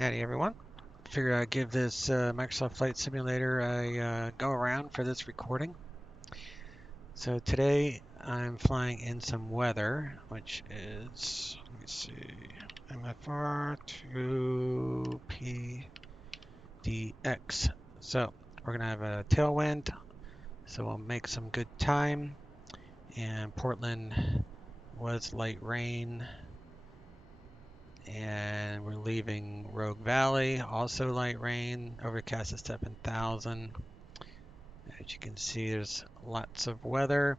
Howdy everyone. Figured I'd give this Microsoft Flight Simulator a go around for this recording. So today I'm flying in some weather, which is, let me see, MFR to PDX. So we're going to have a tailwind, so we'll make some good time. And Portland was light rain. And we're leaving Rogue Valley, also light rain, overcast at 7,000. As you can see, there's lots of weather.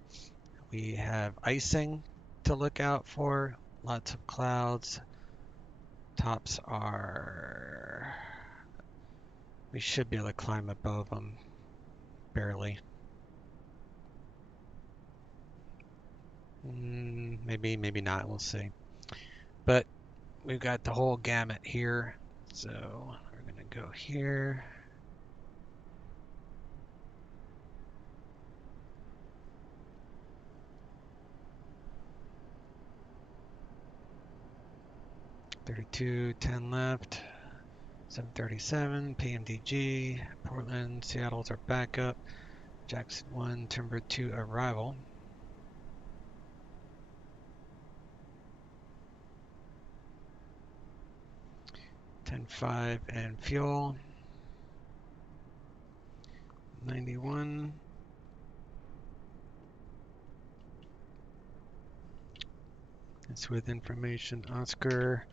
We have icing to look out for, lots of clouds. Tops are, we should be able to climb above them, barely. Maybe, maybe not, we'll see. But we've got the whole gamut here. So we're gonna go here. .32, 10 left, 737, PMDG, Portland, Seattle's our backup, Jackson 1, Timber 2 arrival. $10.5 and fuel, 91. It's with information Oscar,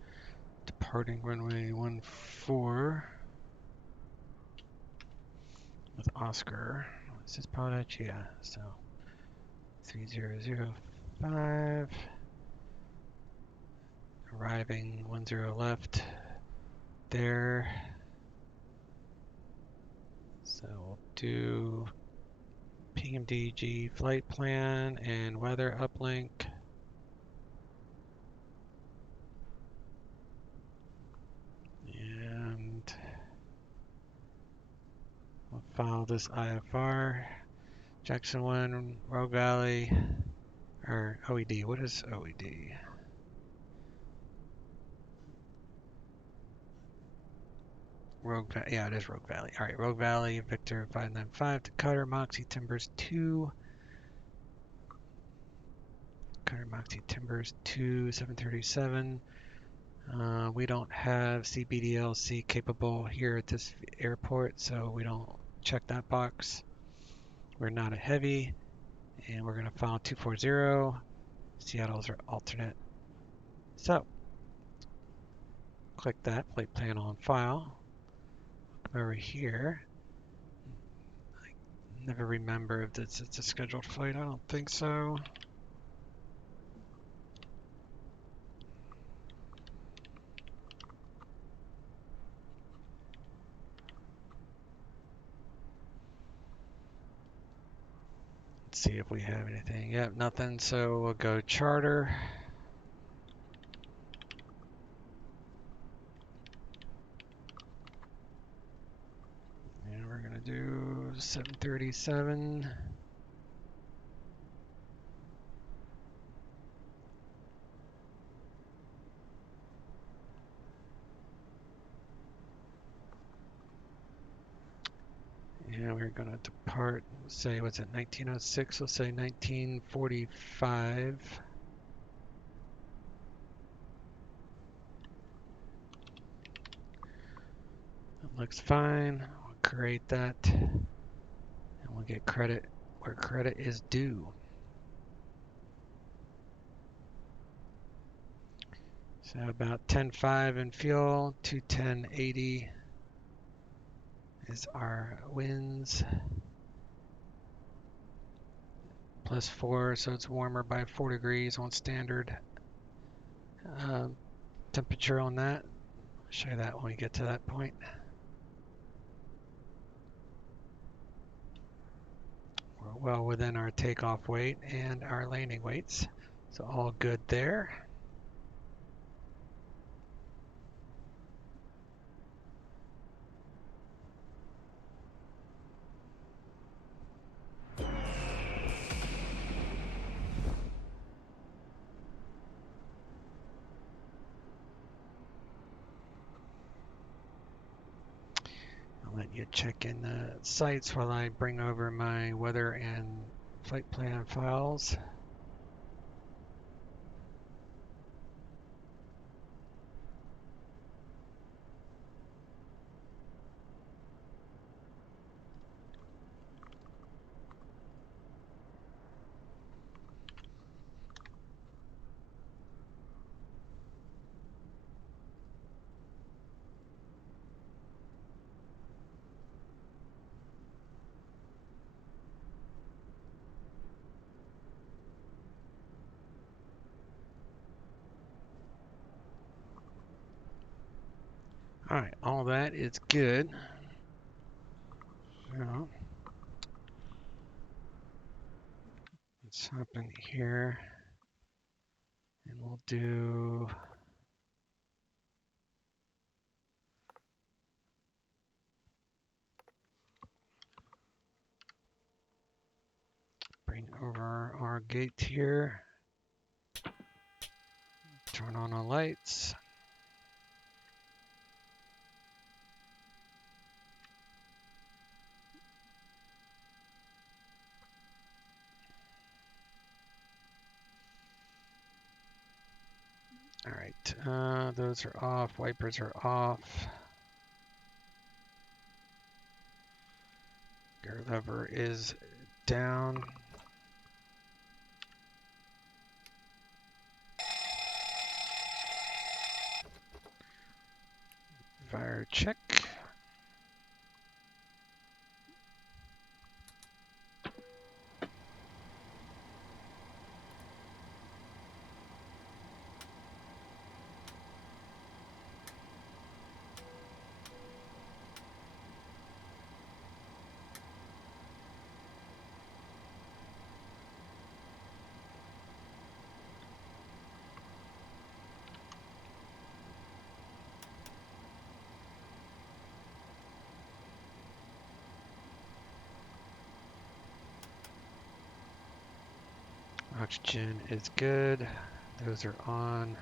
departing runway 14 with Oscar. What's this pilot? Yeah, so 3005. Arriving 10 left there. So we'll do PMDG flight plan and weather uplink. And we'll follow this IFR. Jackson 1, Rogue Valley, or OED. What is OED? Rogue Valley. Yeah, it is Rogue Valley. All right, Rogue Valley, Victor 595 to Cutter, Moxie Timbers 2. Cutter, Moxie Timbers 2, 737. We don't have CBDLC capable here at this airport, so we don't check that box. We're not a heavy, and we're going to follow 240. Seattle's our alternate. So, click that, flight plan on file. Come over here. I never remember if it's a scheduled flight. I don't think so. Let's see if we have anything. Yep, nothing. So we'll go charter. And we're going to do 737. And we're going to depart, say, what's it, 1906? We'll say 1945. That looks fine. We'll create that. And we'll get credit where credit is due. So about 10.5 in fuel, 210.80 is our winds. +4, so it's warmer by 4 degrees on standard temperature on that. I'll show you that when we get to that point. We're well within our takeoff weight and our landing weights, so all good there. You check in the sites while I bring over my weather and flight plan files. All right, all that is good. So let's hop in here and we'll do bring over our gate here. Turn on the lights. All right, those are off. Wipers are off. Gear lever is down. Fire check. Oxygen is good. Those are on.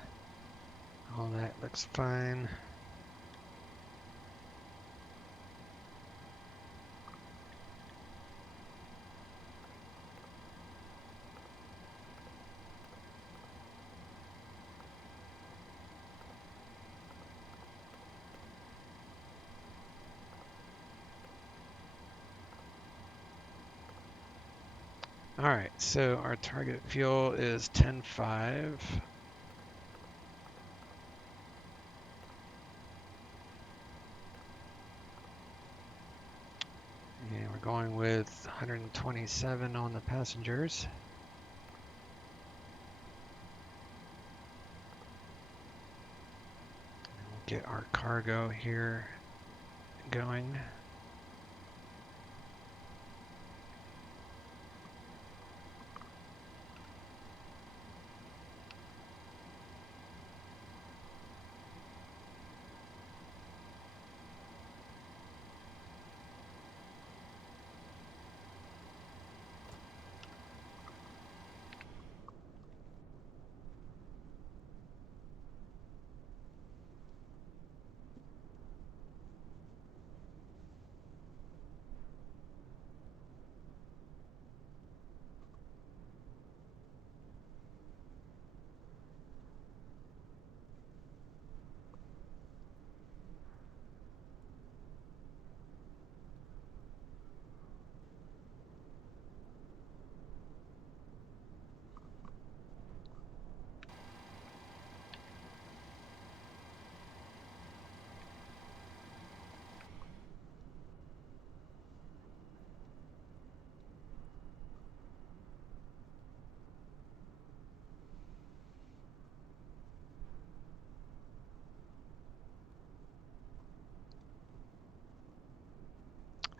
All that looks fine. All right, so our target fuel is 10.5. And we're going with 127 on the passengers. And we'll get our cargo here going.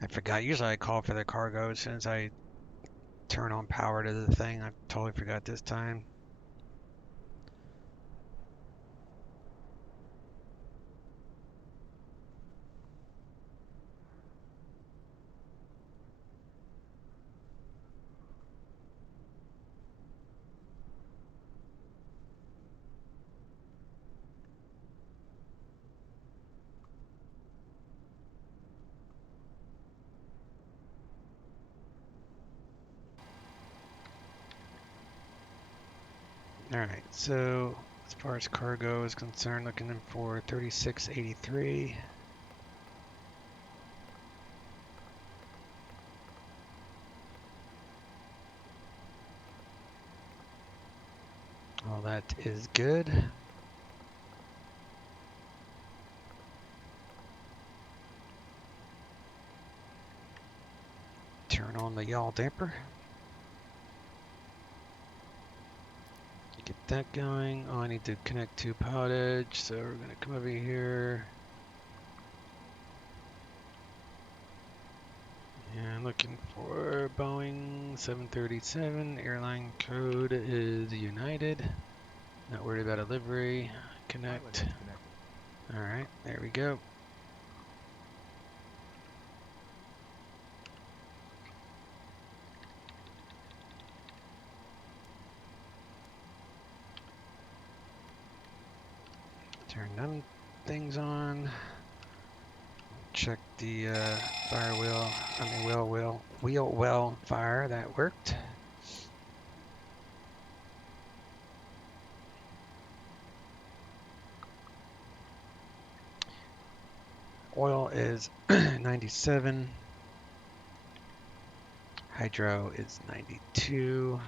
I forgot. Usually I call for the cargo as soon as I turn on power to the thing. I totally forgot this time. All right, so as far as cargo is concerned, looking in for 3683. All that is good. Turn on the yaw damper. Get that going. Oh, I need to connect to poddage, so we're gonna come over here. And looking for Boeing 737. Airline code is United. Not worried about a livery. Connect. All right, there we go. Turn them things on. Check the fire wheel. I mean wheel well fire. That worked. Oil is 97. Hydro is 92.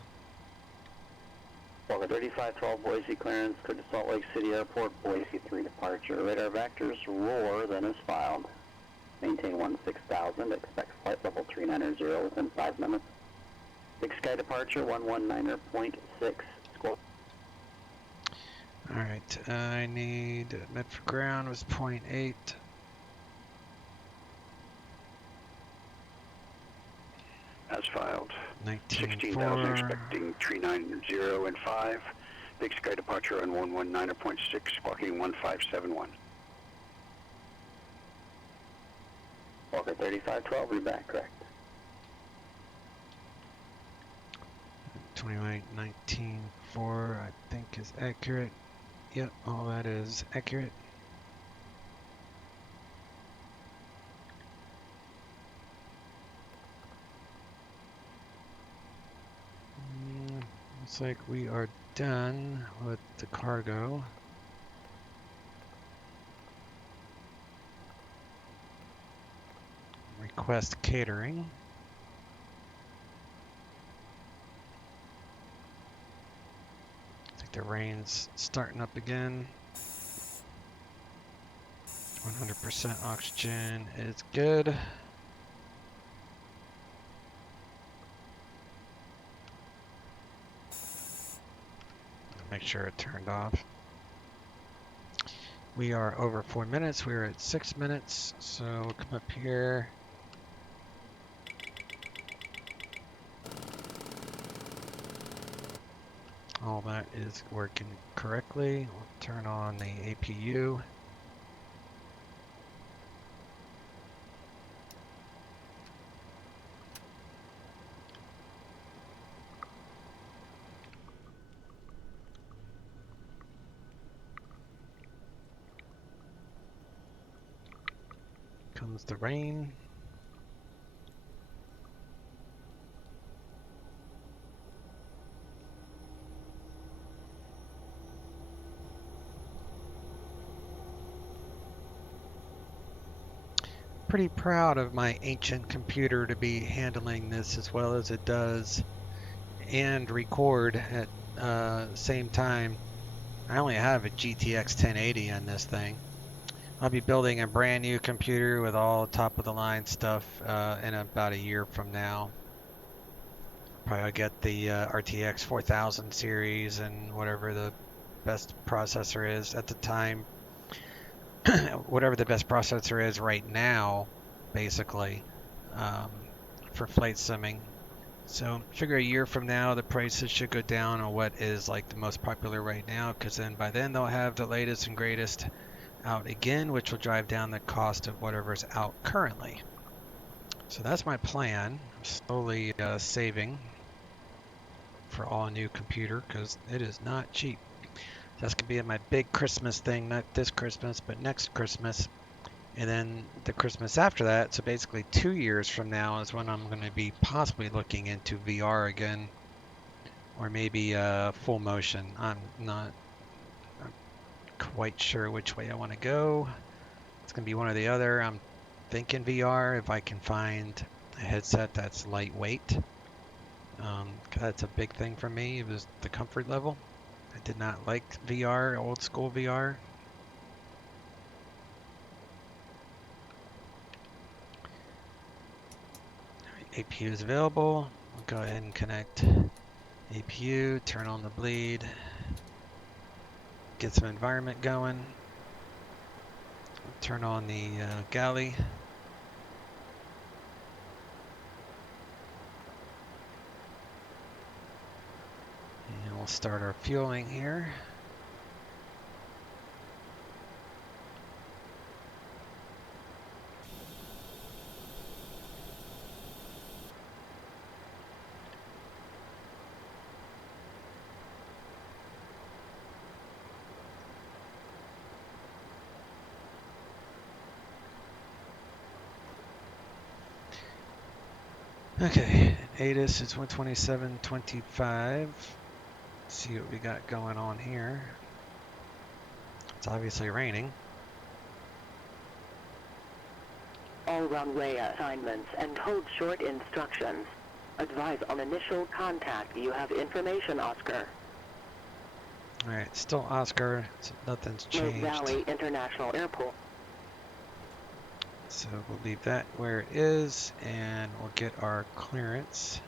Walker 3512 Boise clearance, cleared to Salt Lake City Airport, Boise 3 departure. Radar vectors roar, then is filed. Maintain 16,000, expect flight level 390 within 5 minutes. Big Sky departure 119.6, squawk. Alright, I need med for ground was 0.8. As filed. 16,000 expecting 390 and 5. Big Sky departure on 119.6, squawking 1571. Walker 3512, be back, correct. 29.19.4 I think is accurate. Yep, all that is accurate. Looks like we are done with the cargo. Request catering. I think the rain's starting up again. 100% oxygen is good. Make sure it turned off. We are over 4 minutes. We are at 6 minutes. So we'll come up here. All that is working correctly. We'll turn on the APU. Comes the rain. Pretty proud of my ancient computer to be handling this as well as it does and record at the same time. I only have a GTX 1080 on this thing. I'll be building a brand new computer with all top of the line stuff in about a year from now. Probably get the RTX 4000 series and whatever the best processor is at the time. Whatever the best processor is right now, basically, for flight simming. So figure a year from now, the prices should go down on what is like the most popular right now, because then by then they'll have the latest and greatest out again, which will drive down the cost of whatever's out currently. So that's my plan. I'm slowly saving for all new computer because it is not cheap. That's gonna be my big Christmas thing, not this Christmas, but next Christmas. And then the Christmas after that, so basically 2 years from now is when I'm going to be possibly looking into VR again. or maybe full motion. I'm not quite sure which way I want to go. It's going to be one or the other. I'm thinking VR if I can find a headset that's lightweight. That's a big thing for me. It was the comfort level. I did not like VR, old school VR. APU is available. We'll go ahead and connect APU, turn on the bleed, get some environment going, turn on the galley. And we'll start our fueling here. Okay, ATIS is 127.25. See what we got going on here. It's obviously raining. All runway assignments and hold short instructions. Advise on initial contact. You have information, Oscar. Alright, still Oscar. So nothing's Rogue changed. Valley International Airport. So we'll leave that where it is and we'll get our clearance.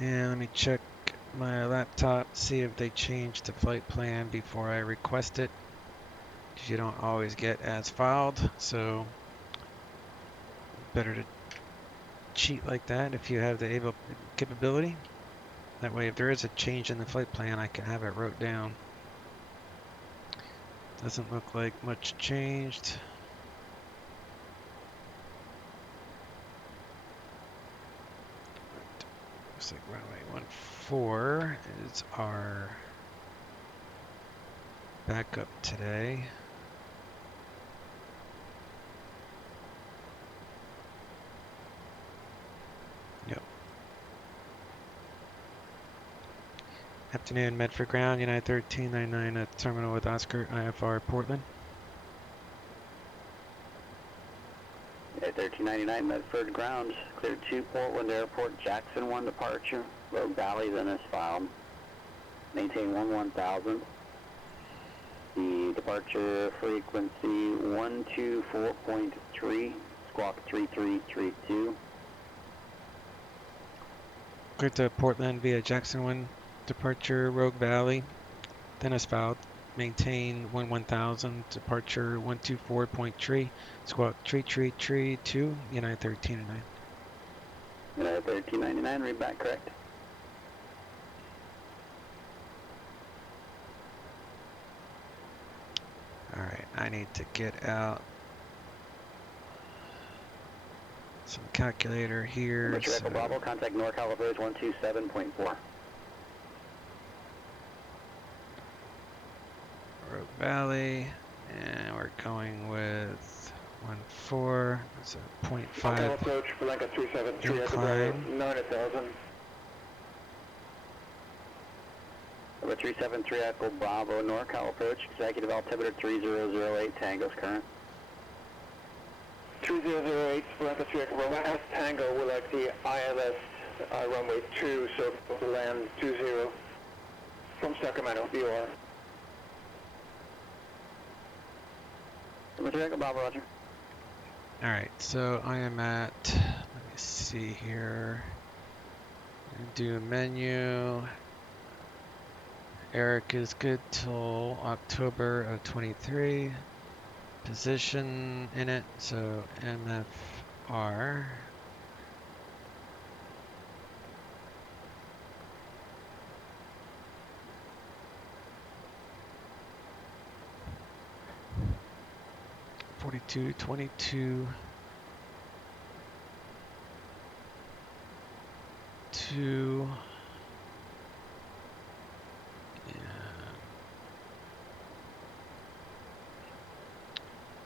And let me check my laptop, see if they changed the flight plan before I request it. Because you don't always get as filed, so better to cheat like that if you have the capability. That way if there is a change in the flight plan, I can have it wrote down. Doesn't look like much changed. Looks like runway 14 is our backup today. Yep. Afternoon, Medford ground, United 1399 at terminal with Oscar, IFR, Portland. At 1399 Medford ground, clear to Portland Airport, Jackson 1 departure, Rogue Valley, then is filed. Maintain 1000. The departure frequency 124.3, squawk 3332. Clear to Portland via Jackson 1 departure, Rogue Valley, then is filed. Maintain 1000, departure 124.3, squawk 3332, United 1399. United 1399, read back correct. Alright, I need to get out some calculator here. Richard Echo Bravo, contact NorCal approach 127.4. Rogue Valley, and we're going with 14. That's a 0.5 approach, Blanca 373, incline. 9000. Number 373 Echo Bravo, NorCal approach, executive altimeter 3008, Tango's current. 3008, Blanca 3 Echo Bravo, S Tango, we're like the ILS runway 2, so we'll land 20 from Sacramento, BOR. Number 3 Echo Bravo, roger. Alright, so I am at, let me see here, do menu. Eric is good till October of 23. Position in it, so MFR. $42, 22, 2.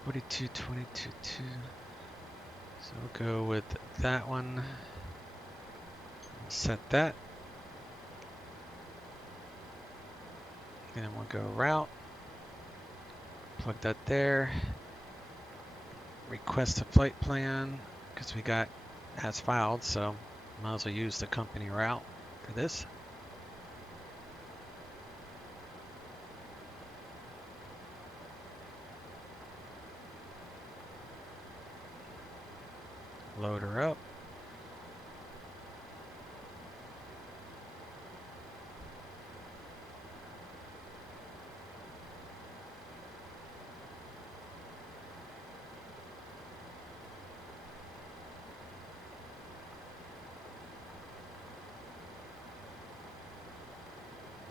42.22.2. So we'll go with that one. Set that. And we'll go route. Plug that there. Request a flight plan because we got as filed, so might as well use the company route for this. Load her up.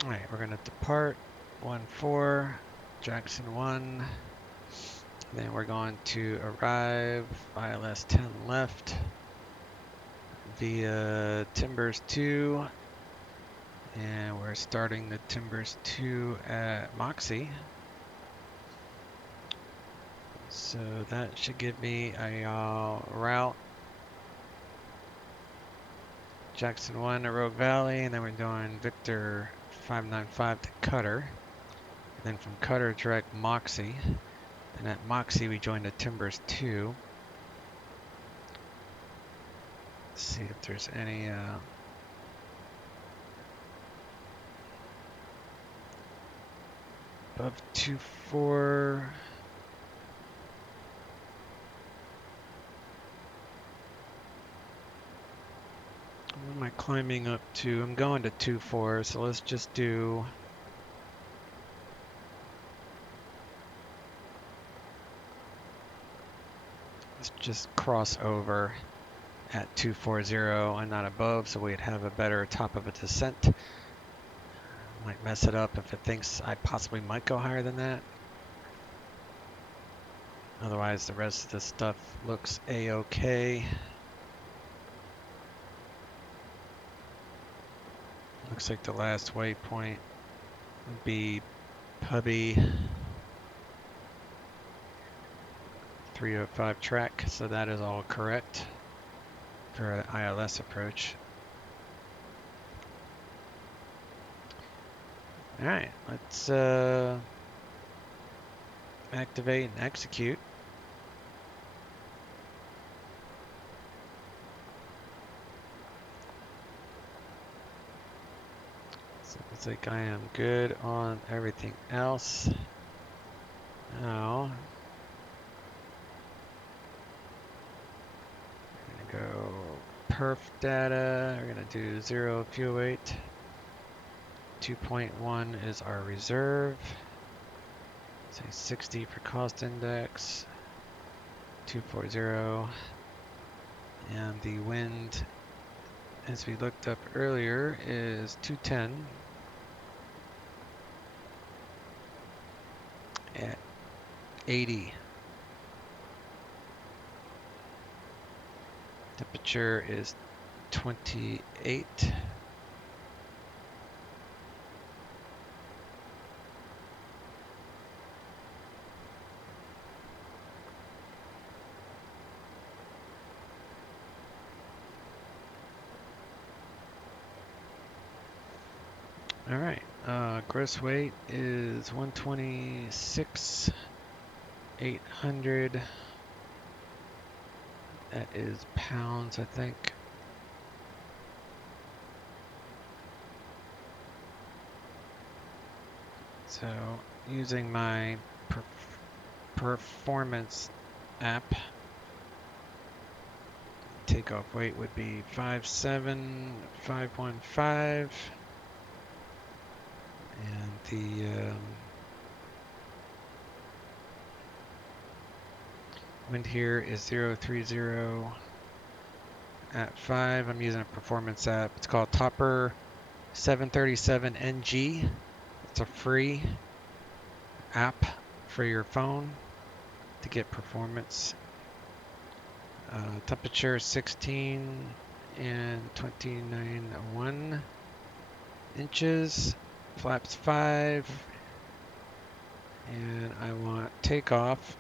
All right, we're gonna depart 1-4, Jackson 1. Then we're going to arrive ILS 10 left via Timbers 2. And we're starting the Timbers 2 at Moxie. So that should give me a route. Jackson 1 to Rogue Valley, and then we're doing Victor 595 to Cutter. And then from Cutter, direct Moxie. And at Moxie, we join the Timbers 2. Let's see if there's any above 2-4. What am I climbing up to? I'm going to 2-4, so let's just do cross over at 240 and not above, so we'd have a better top of a descent. Might mess it up if it thinks I possibly might go higher than that. Otherwise, the rest of the stuff looks a-okay. Looks like the last waypoint would be Pubby 305 track, so that is all correct for an ILS approach. All right, let's activate and execute. So it looks like I am good on everything else. Now, we're gonna go perf data. We're gonna do 0 fuel weight. 2.1 is our reserve. Say 60 for cost index. 240. And the wind, as we looked up earlier, is 210 at 80. Temperature is 28. All right, gross weight is 126,800. That is pounds, I think. So using my performance app, takeoff weight would be 57,515. And the wind here is 030 at 5. I'm using a performance app. It's called Topper 737 NG. It's a free app for your phone to get performance. Temperature 16 and 29.1 inches. Flaps 5. And I want takeoff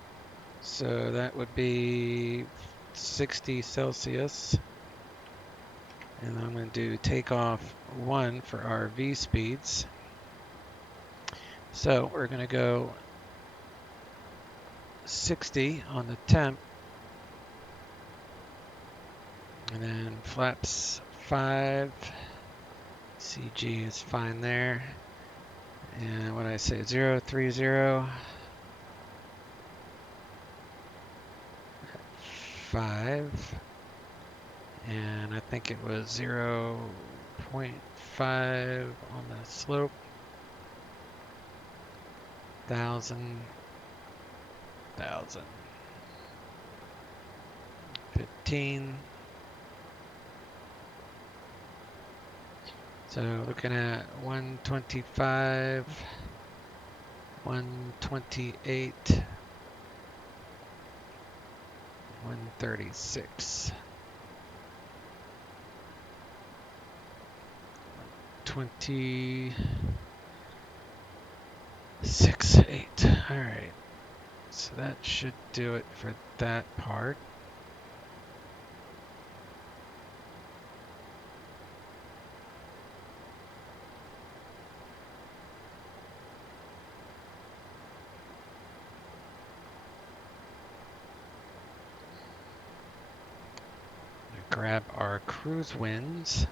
So that would be 60 Celsius. And I'm going to do takeoff 1 for our V speeds. So we're going to go 60 on the temp. And then flaps 5. CG is fine there. And what did I say? 030. 5. And I think it was 0.5 on the slope. 1,000. 15. So looking at 125, 128, 136, 26, 8. All right. So that should do it for that part. Grab our cruise winds.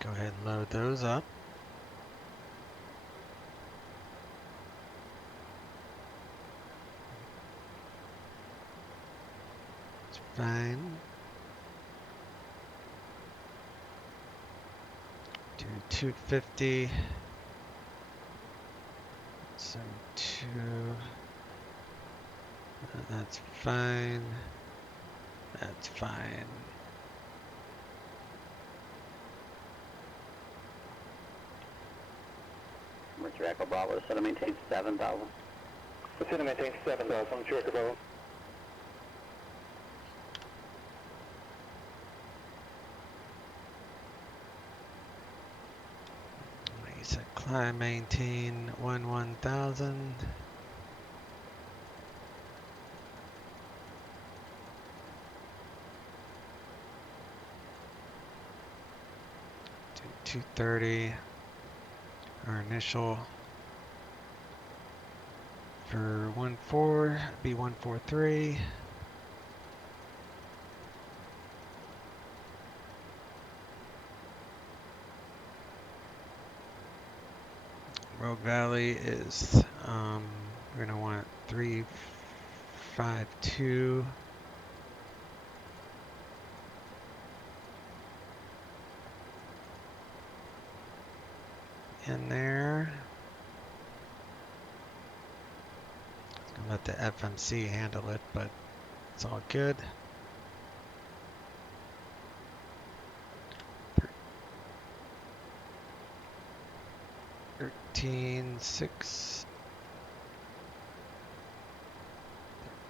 Go ahead and load those up. It's fine. Do 250. 72. That's fine. That's fine. Richard Echo Bravo, set to maintain 7,000. Set to maintain 7,000, Richard Echo Bravo. You said climb, maintain 1,000. Do 230. Our initial for 14, be 143. Rogue Valley is, we're gonna want 352. In there. Gonna let the FMC handle it, but it's all good. 13.6.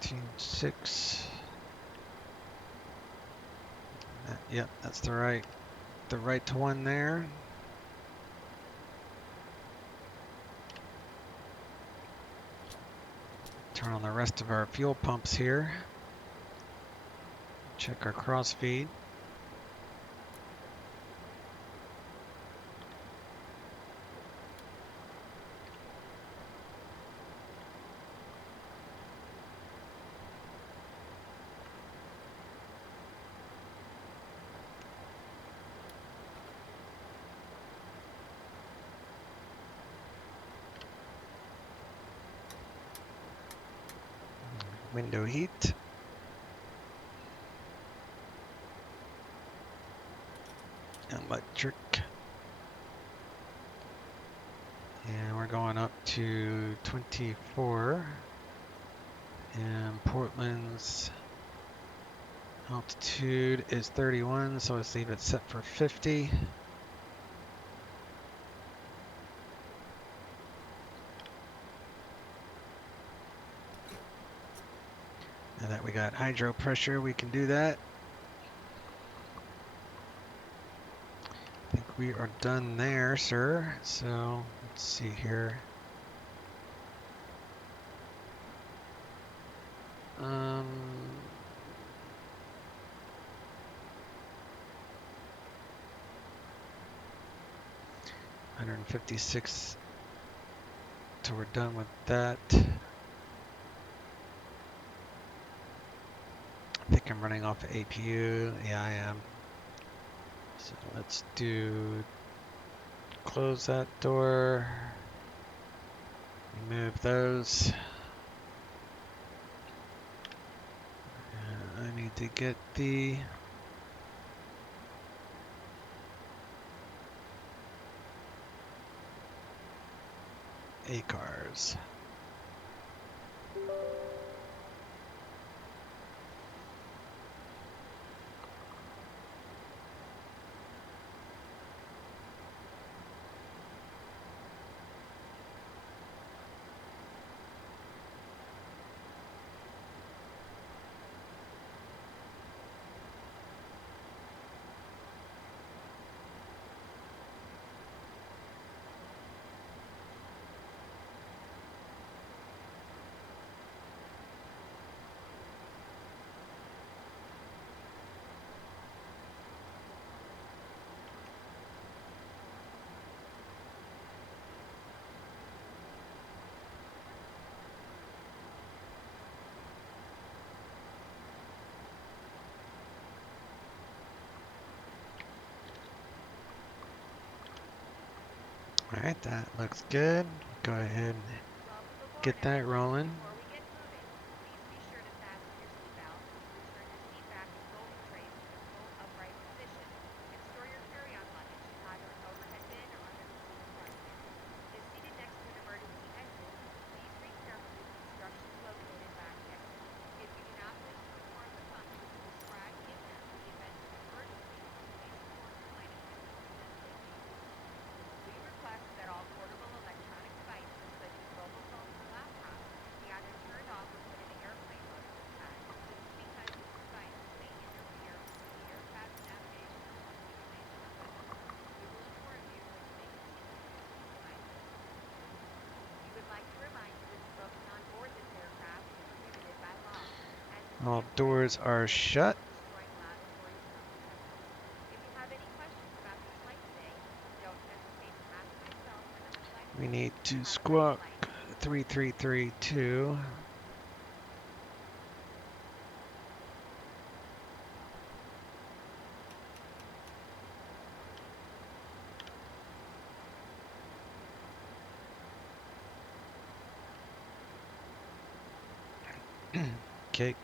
13.6. Yep, that's the right to one there. Turn on the rest of our fuel pumps here. Check our crossfeed. Window heat. Electric. And we're going up to 24. And Portland's altitude is 31, so let's leave it set for 50. Now that we got hydro pressure, we can do that. I think we are done there, sir. So let's see here. Um, 156. So we're done with that. I think I'm running off of APU. Yeah, I am. So let's do close that door. Remove those. I need to get the ACARs. All right, that looks good. Go ahead and get that rolling. All doors are shut. We need to squawk 3332. Okay.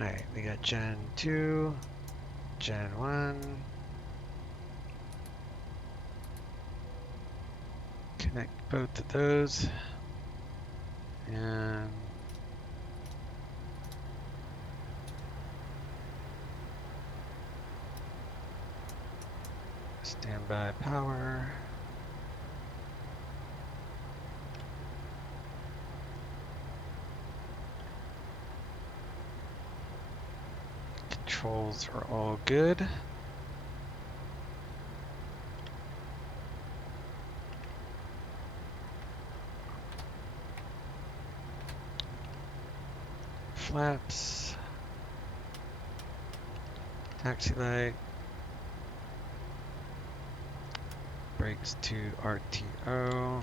Alright, we got Gen 2, Gen 1. Connect both of those. And standby power. Controls are all good. Flaps. Taxi light. Brakes to RTO.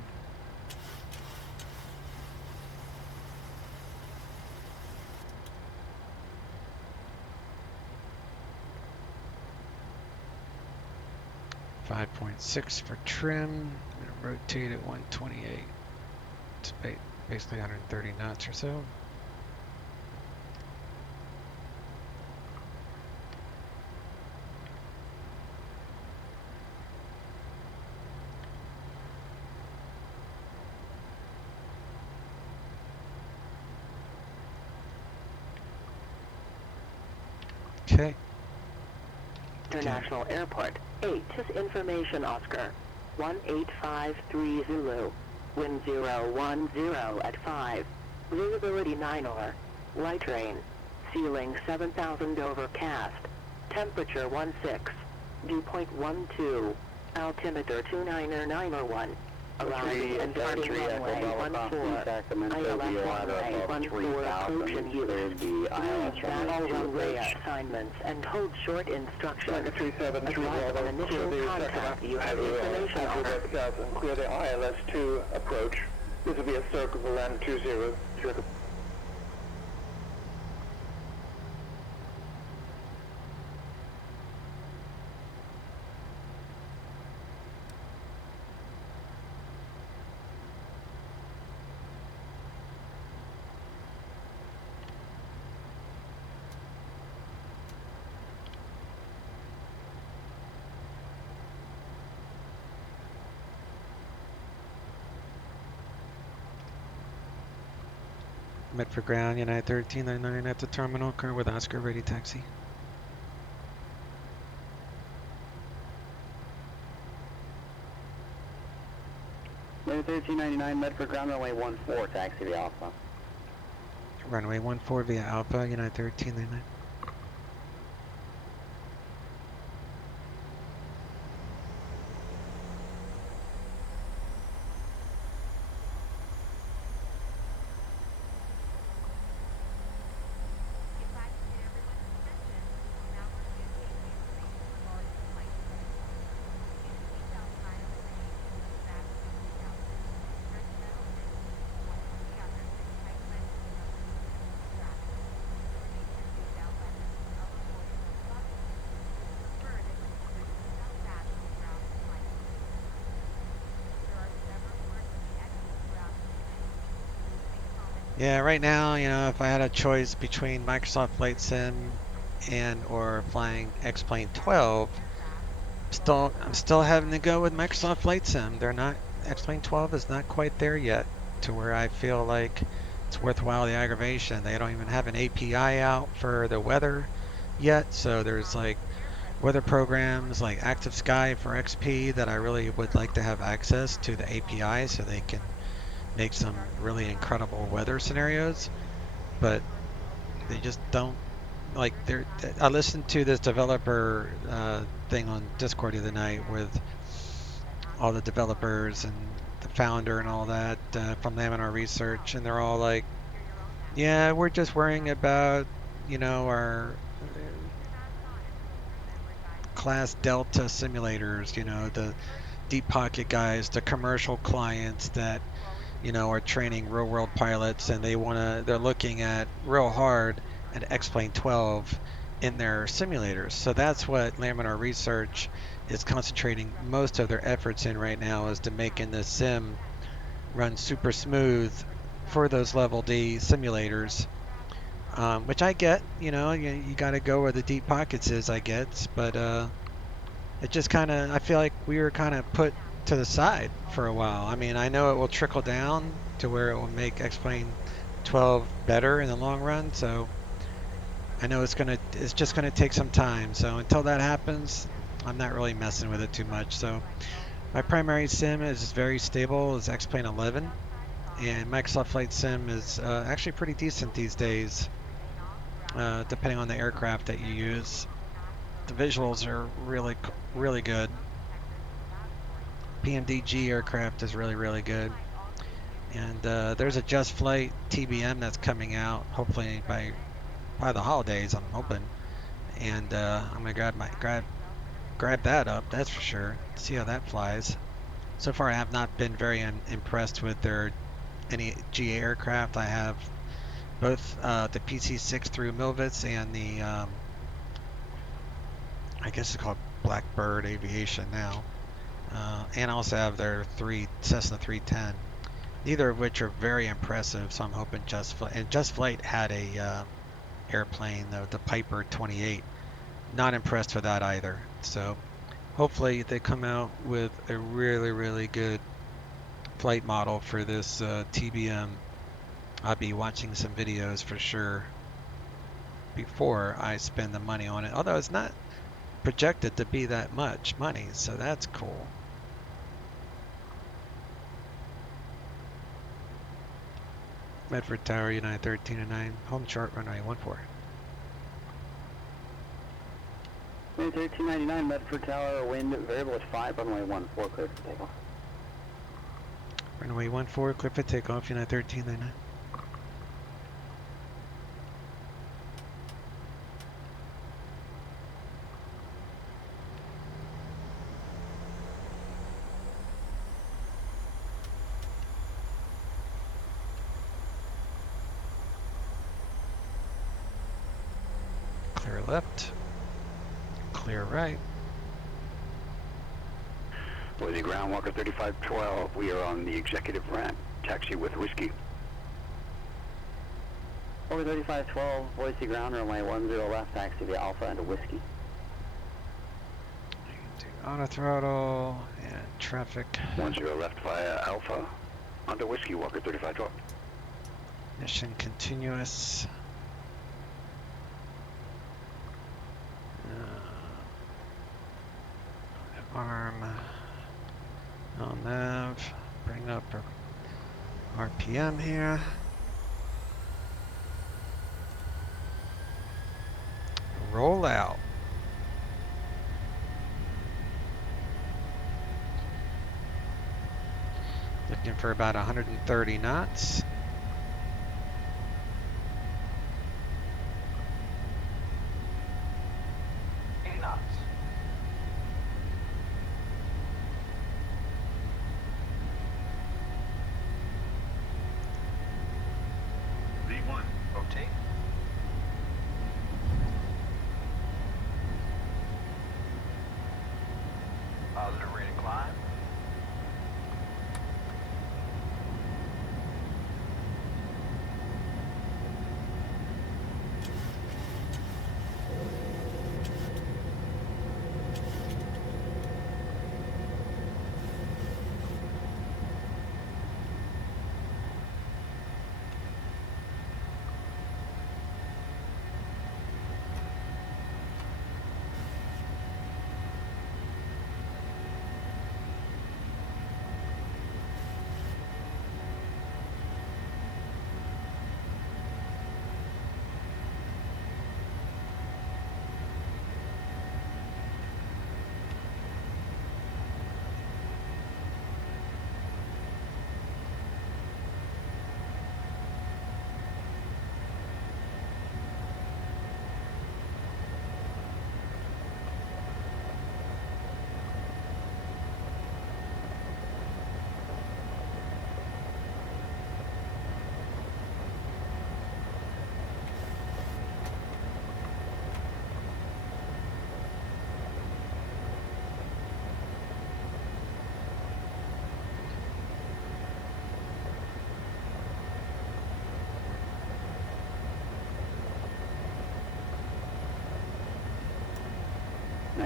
.6 for trim. I'm going to rotate at 128. It's basically 130 knots or so. Okay. International Airport. 8 is information Oscar. 1853 Zulu. Wind 010 at 5. Visibility 9 or. Light rain. Ceiling 7,000 overcast. Temperature 16. Dew point 12. Altimeter 29901. Arriving and departing runway 14. ILS runway 14 approaching you. All runway assignments and hold short instructions. 373 Advise on initial contact. You have information on it. Clear the ILS-2 approach. This will be a circle to land 20. Circle. Medford ground, United 1399 at the terminal, current with Oscar, ready taxi. United 1399, Medford ground, runway 14, taxi to Alpha. Runway 14 via Alpha, United 1399. Yeah, right now, you know, if I had a choice between Microsoft Flight Sim and or flying X-Plane 12, I'm still having to go with Microsoft Flight Sim. X-Plane 12 is not quite there yet to where I feel like it's worthwhile the aggravation. They don't even have an API out for the weather yet, so there's like weather programs like Active Sky for XP that I really would like to have access to the API so they can make some really incredible weather scenarios, but they just don't like. I listened to this developer thing on Discord the other night with all the developers and the founder and all that from Laminar Research, and they're all like, yeah, we're just worrying about, you know, our class Delta simulators, you know, the deep pocket guys, the commercial clients that, you know, are training real world pilots, and they're looking at real hard at X-Plane 12 in their simulators. So that's what Laminar Research is concentrating most of their efforts in right now, is to making the sim run super smooth for those level D simulators. which I get. You got to go where the deep pockets is, I get. But it just kind of, I feel like we were kind of put to the side for a while. I mean, I know it will trickle down to where it will make X-Plane 12 better in the long run. So I know it's just gonna take some time. So until that happens, I'm not really messing with it too much. So my primary sim is very stable, is X-Plane 11, and Microsoft Flight Sim is actually pretty decent these days, depending on the aircraft that you use. The visuals are really good. PMDG aircraft is really good. And there's a Just Flight TBM that's coming out, hopefully by the holidays, I'm hoping. And I'm gonna grab that up, that's for sure. See how that flies. So far, I have not been very impressed with any GA aircraft. I have both the PC-6 through Milvitz and the I guess it's called Blackbird Aviation now, and I also have their Cessna 310. Neither of which are very impressive. So I'm hoping Just Flight had a airplane, the Piper 28. Not impressed with that either. So hopefully they come out with a really good flight model for this TBM. I'll be watching some videos for sure before I spend the money on it. Although it's not projected to be that much money, so that's cool. Medford Tower, United 13 and 9, home chart runway 14. United 1399, Medford Tower, wind variable at 5, runway 14, clear for takeoff. Runway 14, clear for takeoff, United 1399. Clear left, clear right. Boise ground, Walker 3512. We are on the executive ramp. Taxi with whiskey. Over 3512, Boise ground, runway 10 left, taxi via Alpha into whiskey. Auto throttle and traffic. 10 left via Alpha. Onto whiskey, Walker 3512. Mission continuous. Arm on nav. Bring up RPM here. Roll out. Looking for about 130 knots.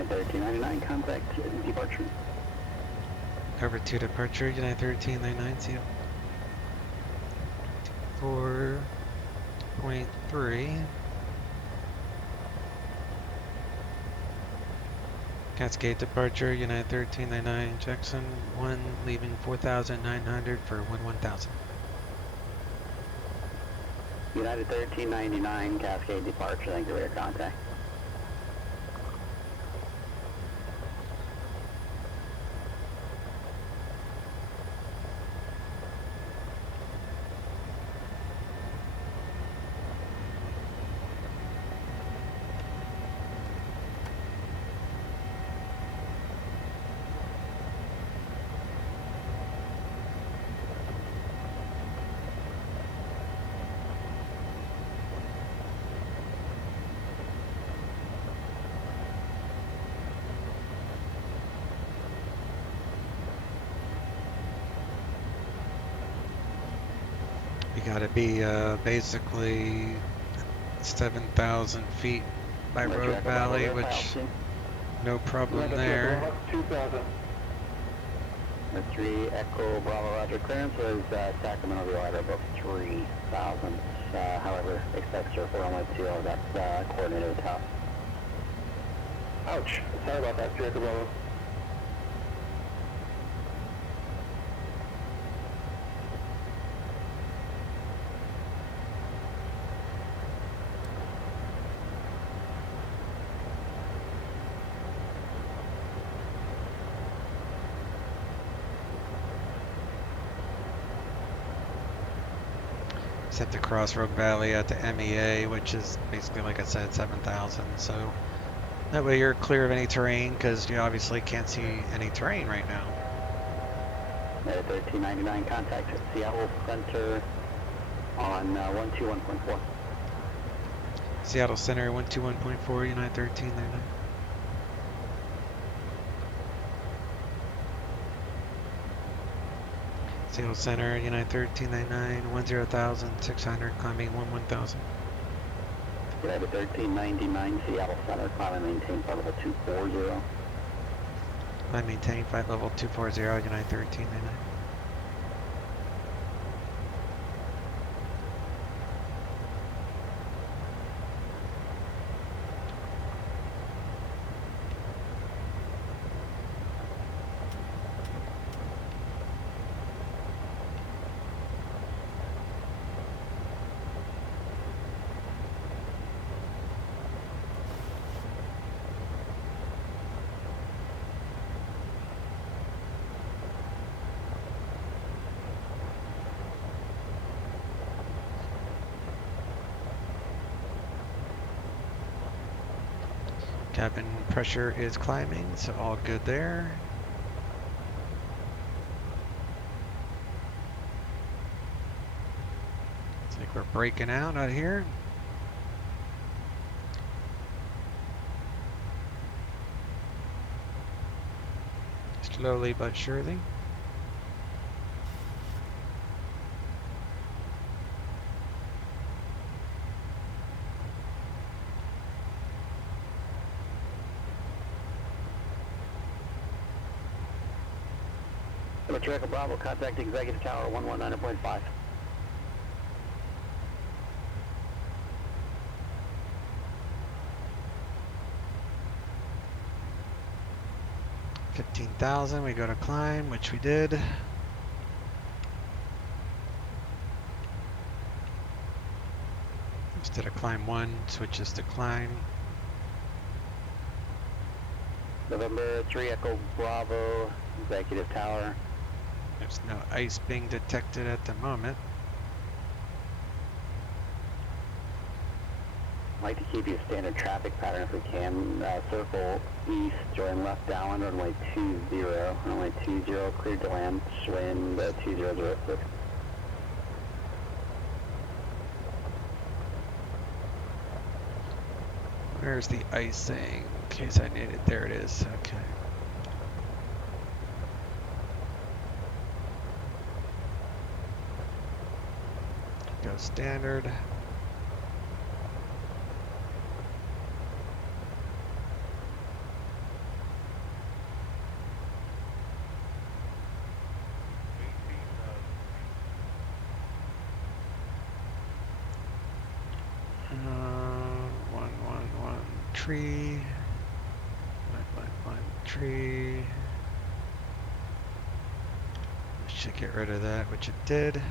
United 1399, contact departure. Over to departure, United 1399, see you. 4.3. Cascade departure, United 1399, Jackson 1, leaving 4,900 for 1000. United 1399, Cascade departure, thank you for your contact. We gotta be basically 7,000 feet by Rogue Valley, which no problem there. 2000. The 3 Echo Bravo Roger clearance was Sacramento View Rider above 3,000. However, expect circle runway 2, that's coordinated with top. Ouch. Sorry about that, 3 Echo Bravo. Set to cross Rogue Valley at the MEA, which is basically, like I said, 7,000. So that way you're clear of any terrain, because you obviously can't see any terrain right now. United 1399, contact Seattle Center on 121.4. Seattle Center 121.4, United 1399. Seattle Center, United 1399, 10,600, climbing 11,000. United 1399, Seattle Center, climb and maintain flight level 240. I maintain flight level 240, United 1399. Cabin pressure is climbing, so all good there. Looks like we're breaking out here. Slowly but surely. Echo Bravo, contact Executive Tower 119.5. $15,000, we go to climb, which we did. Instead of climb 1, switches to climb. November 3 Echo Bravo, Executive Tower. There's no ice being detected at the moment. I'd like to keep you a standard traffic pattern if we can. Circle east, join left downwind, runway 20. Runway 20, cleared to land, wind 2006. Where's the icing? In case I need it. There it is. Okay. Go standard. tree. Find tree. Should get rid of that, which it did.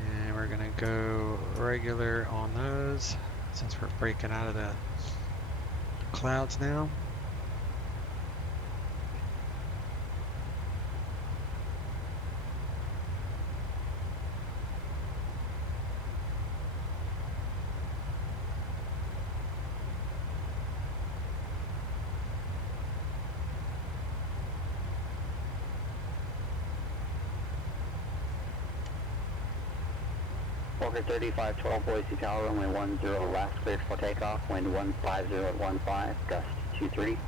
And we're gonna go regular on those since we're breaking out of the clouds now. Walker 3512 Boise Tower, runway 10 last cleared for takeoff, wind 150 at 15, gust 23.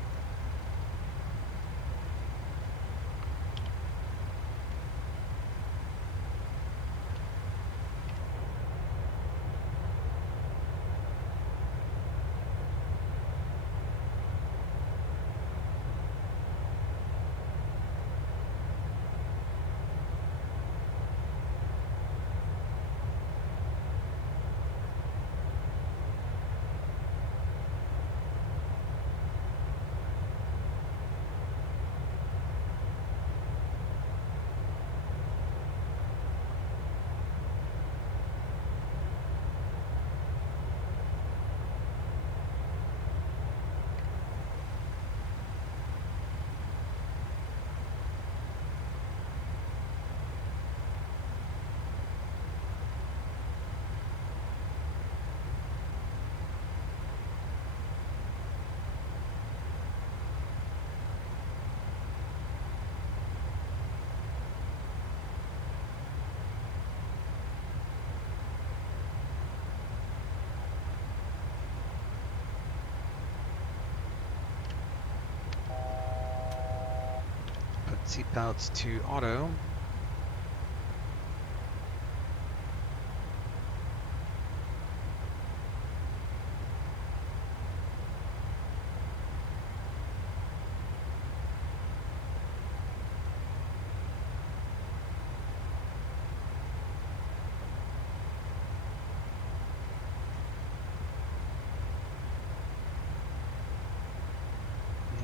Put seatbelts to auto.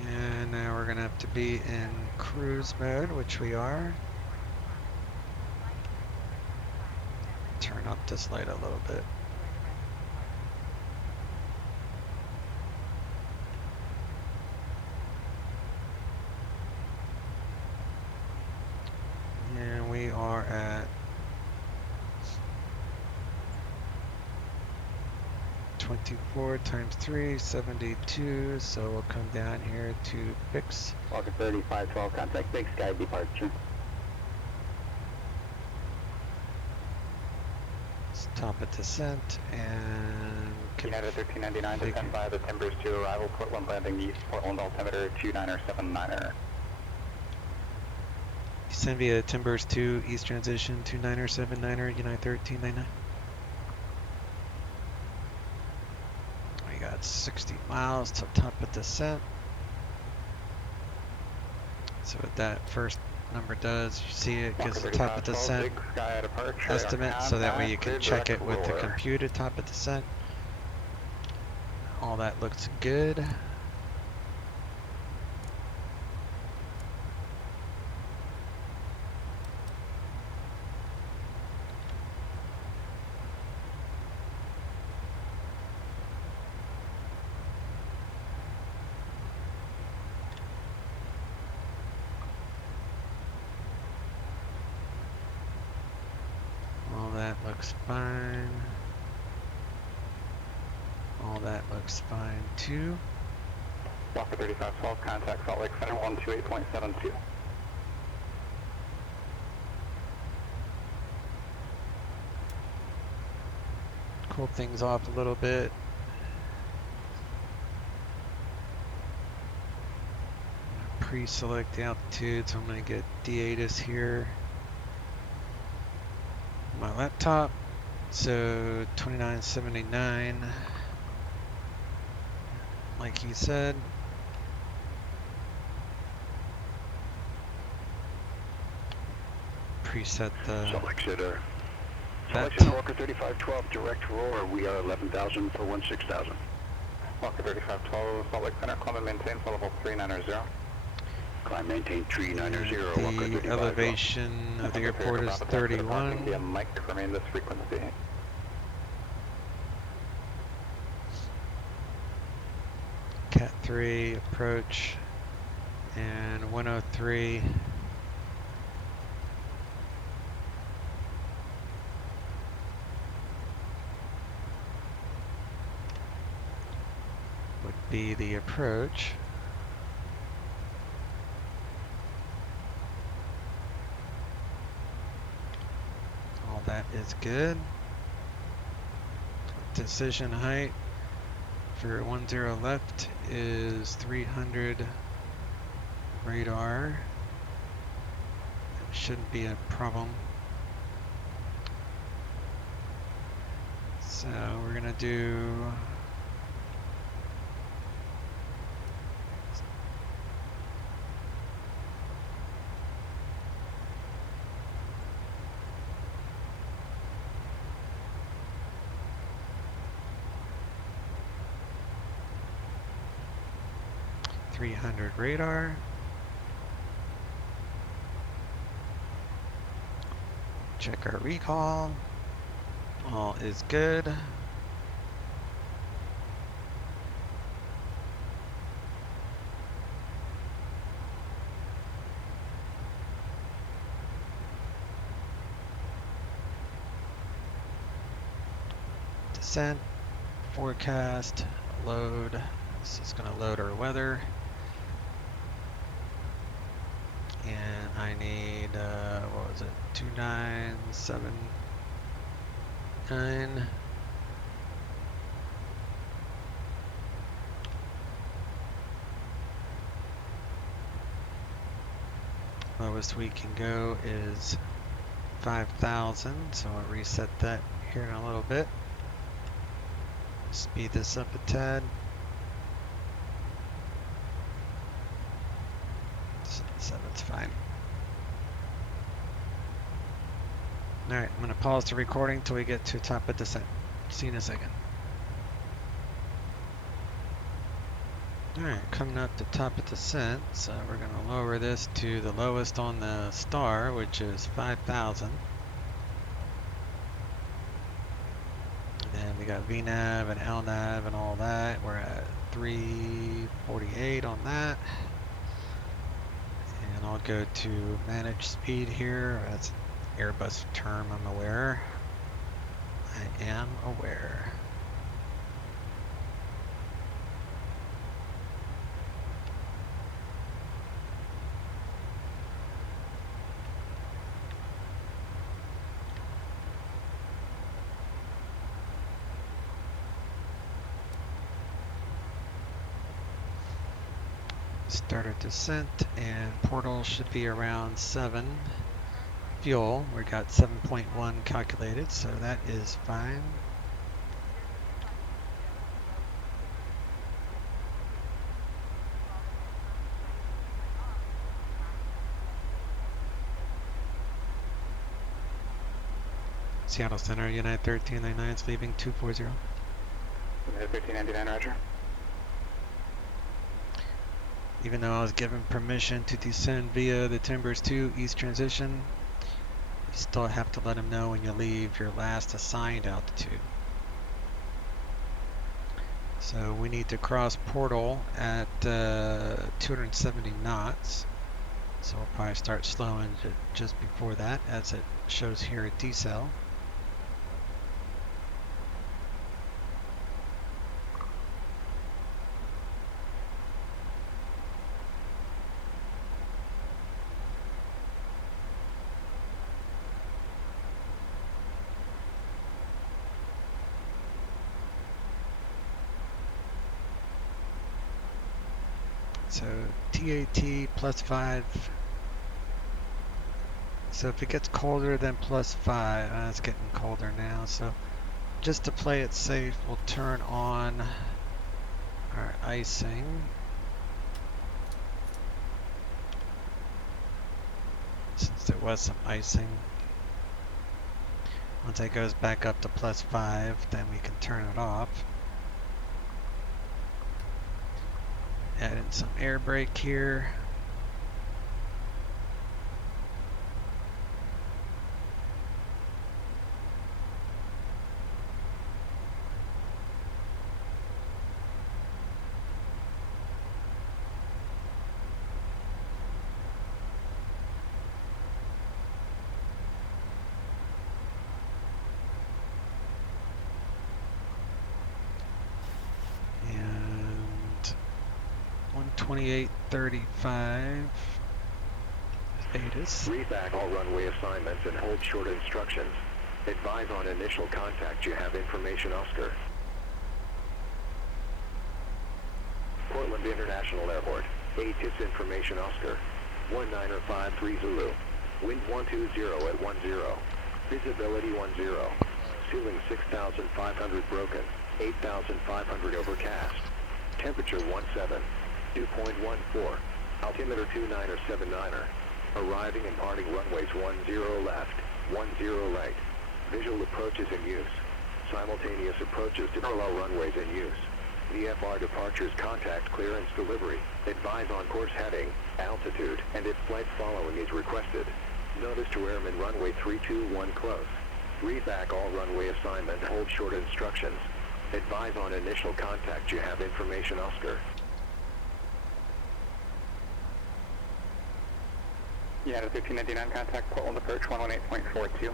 And now we're gonna have to be in cruise mode, which we are. Turn up this light a little bit. And we are at 24 times 3, 72, so we'll come down here to fix. Walker 3512, contact Big Sky departure. Stop at descent and United 1399 to 10 by the Timbers to arrival, Portland landing east, Portland altimeter 2979er. descend via Timbers 2, east transition 2979er, United 1399. We got 60 miles to top of descent. So what that first number does, you see it gives the top of descent estimate, so that way you can check it with the computer top of descent. All that looks good. All that looks fine. All that looks fine too. Walker 3512, contact Salt Lake Center 128.72. Cool things off a little bit. Pre-select the altitude, so I'm going to get D8 here. My laptop, so 2979, like he said. Preset the Salt Lake City. that. Salt Lake City, Walker 3512, direct roar. We are 11,000 for 16,000. Fokker 3512, Salt Lake Center, climb and maintain, flight level 390. Climb maintain 390, And Walker the 35 elevation of the airport is 31. Via Mike, remain this frequency. Cat 3 approach and 103. Would be the approach. All that is good. Decision height for 10 left is 300 radar. It shouldn't be a problem. So we're gonna do .300 radar. Check our recall. All is good. Descent, forecast, load. This is going to load our weather. And I need, what was it, 2979. Lowest we can go is 5,000, so I'll reset that here in a little bit. Speed this up a tad. So that's fine. Alright, I'm going to pause the recording till we get to top of descent. See you in a second. Alright, coming up to top of descent, so we're going to lower this to the lowest on the star, which is 5,000. And then we got VNAV and LNAV and all that. We're at 348 on that. And I'll go to manage speed here. That's an Airbus term, I'm aware. I am aware. Start our descent, and portal should be around 7. Fuel, we got 7.1 calculated, so that is fine. Seattle Center, United 1399 is leaving 240. United 1399, roger. Even though I was given permission to descend via the Timbers 2 East Transition, you still have to let them know when you leave your last assigned altitude. So we need to cross portal at 270 knots. So we'll probably start slowing just before that, as it shows here at decel. So TAT +5. So if it gets colder than +5, it's getting colder now. So just to play it safe, we'll turn on our icing. Since there was some icing. Once it goes back up to +5, then we can turn it off. Add in some air brake here. And 128.35. Betas. Read back all runway assignments and hold short instructions. Advise on initial contact. You have information, Oscar. Portland International Airport. ATIS information, Oscar. 1953 Zulu. Wind 120 at 10. Visibility 10. Ceiling 6,500 broken. 8,500 overcast. Temperature 17. Dew point 14. Altimeter 2979er. Arriving and parting runways 10 left, 10 right. Visual approaches in use. Simultaneous approaches to parallel runways in use. VFR departures, contact, clearance, delivery. Advise on course heading, altitude, and if flight following is requested. Notice to airmen runway 321 close. Read back all runway assignment, hold short instructions. Advise on initial contact. You have information, Oscar. Yeah, 1599 contact, Portland approach 118.42.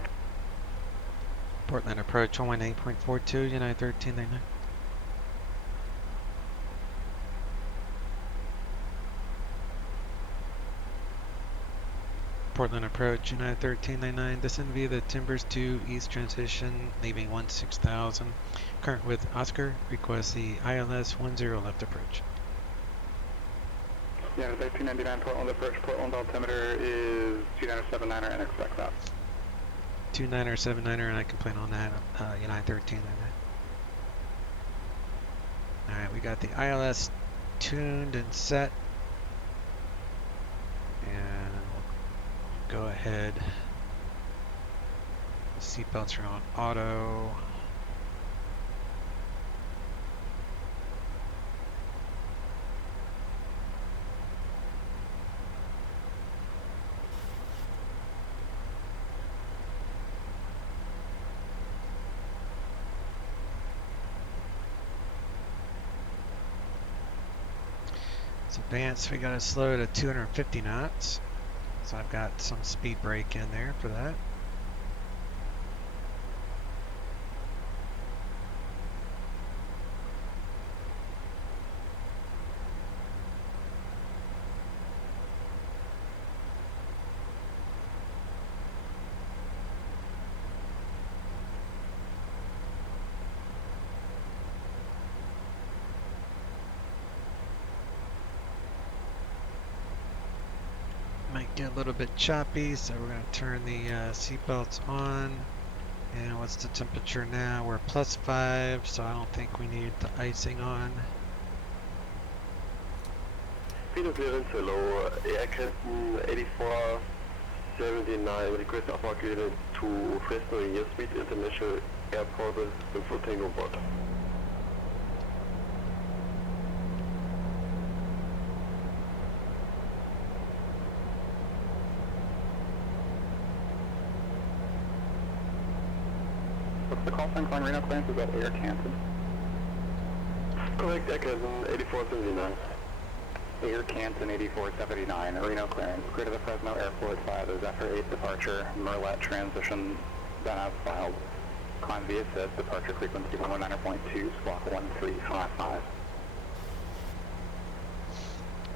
Portland approach 118.42, United 1399. Portland approach, United 1399, descend via the Timbers 2 East transition, leaving 16,000. Current with Oscar, request the ILS 10 left approach. Yeah, 1399 Portland approach, Portland altimeter is 2979er and expect that. 29er, 79er, and I can plan on that, United 1399. Alright, we got the ILS tuned and set. And we'll go ahead. The seatbelts are on auto. It's advanced, we got to slow to 250 knots. So I've got some speed brake in there for that. Might get a little bit choppy, so we're going to turn the seatbelts on. And what's the temperature now? We're +5, so I don't think we need the icing on. Final clearance, hello, Air Captain 8479, request alpha clearance to Fresno Airspeed International Airport with Info Tango board. What's the call sign calling Reno clearance? Is that Air Canton? Correct, Air Captain 8479. Air Canton 8479, Reno clearance. Clear to the Fresno Airport via the Zephyr 8 departure, Merlet transition, done as filed. Climb via assist, departure frequency 119.2, squawk 1355.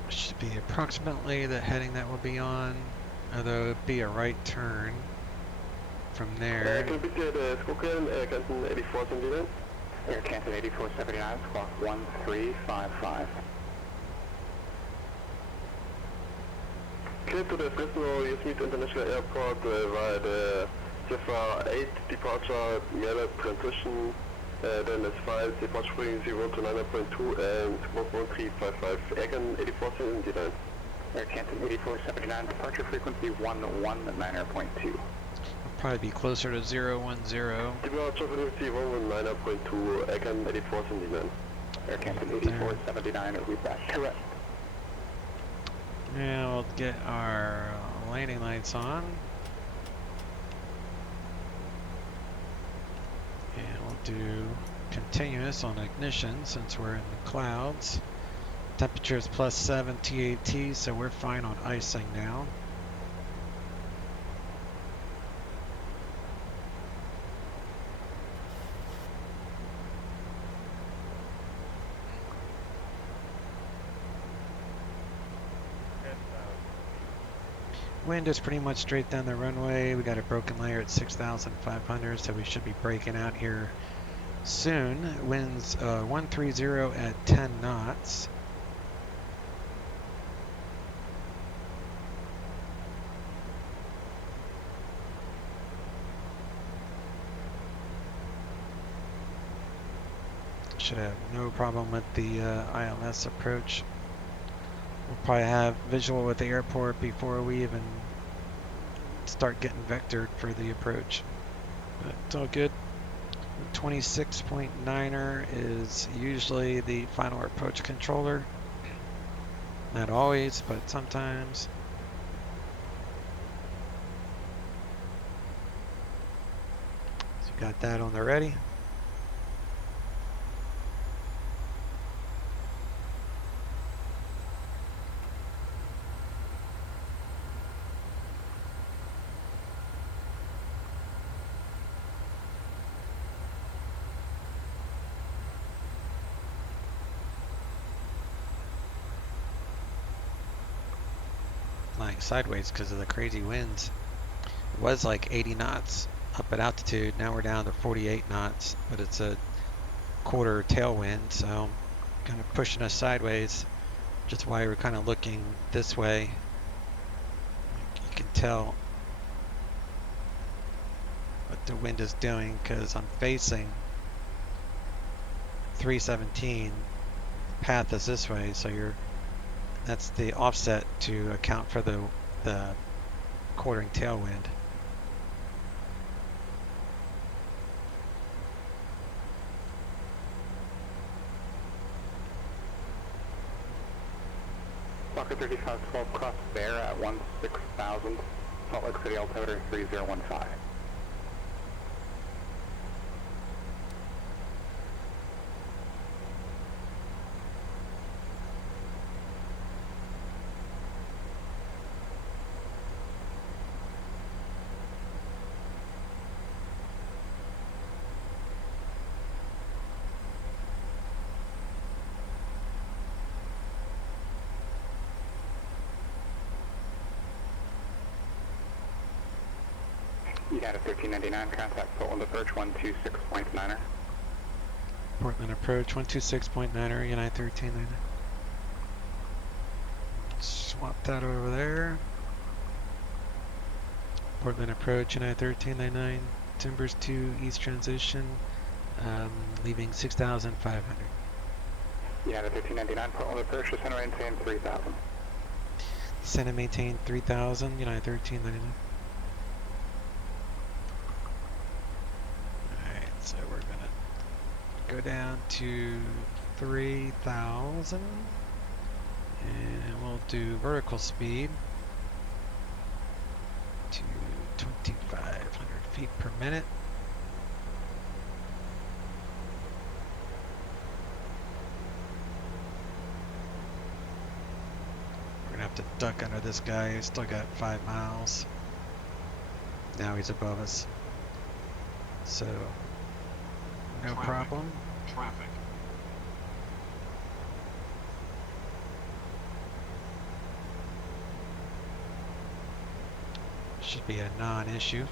Should be approximately the heading that we'll be on, although it'd be a right turn from there. Can you repeat the Skokan, Air Captain 8479? Air Canton 8479, squawk 1355. Clear to the Fresno Airspeed International Airport via the Zephyr 8 departure, Merlet transition, then is 5, departure frequency 0 to 9.2 and squawk 1355. Air Canton 8479. Air Canton 8479, departure frequency 119.2. Probably be closer to 010. Departure frequency 119.2, Air Canton 8479. Air Canton 8479, read back. Correct. And we'll get our landing lights on. And we'll do continuous on ignition since we're in the clouds. Temperature is +7 TAT, so we're fine on icing now. Wind is pretty much straight down the runway. We got a broken layer at 6,500, so we should be breaking out here soon. Winds 130 at 10 knots. Should have no problem with the ILS approach. We'll probably have visual with the airport before we even start getting vectored for the approach. But it's all good. 26.9er is usually the final approach controller. Not always, but sometimes. So you got that on the ready. Flying sideways because of the crazy winds. It was like 80 knots up at altitude. Now we're down to 48 knots, but it's a quarter tailwind, so kind of pushing us sideways. Just why we're kind of looking this way. You can tell what the wind is doing because I'm facing 317. Path is this way, so that's the offset to account for the quartering tailwind. Walker 3512 cross Bear at 16,000, Salt Lake City altimeter 3015. United 1399, contact Portland approach 126.9er. Portland approach 126.9er, United 1399. Swap that over there. Portland approach, United 1399, Timbers 2 east transition, leaving 6,500. United 1399, Portland approach, descend and maintain 3,000. Descend and maintain 3,000, United 1399. So we're gonna go down to 3,000 and we'll do vertical speed to 2,500 feet per minute. We're gonna have to duck under this guy. He's still got 5 miles. Now he's above us. So no problem. Traffic. Should be a non-issue.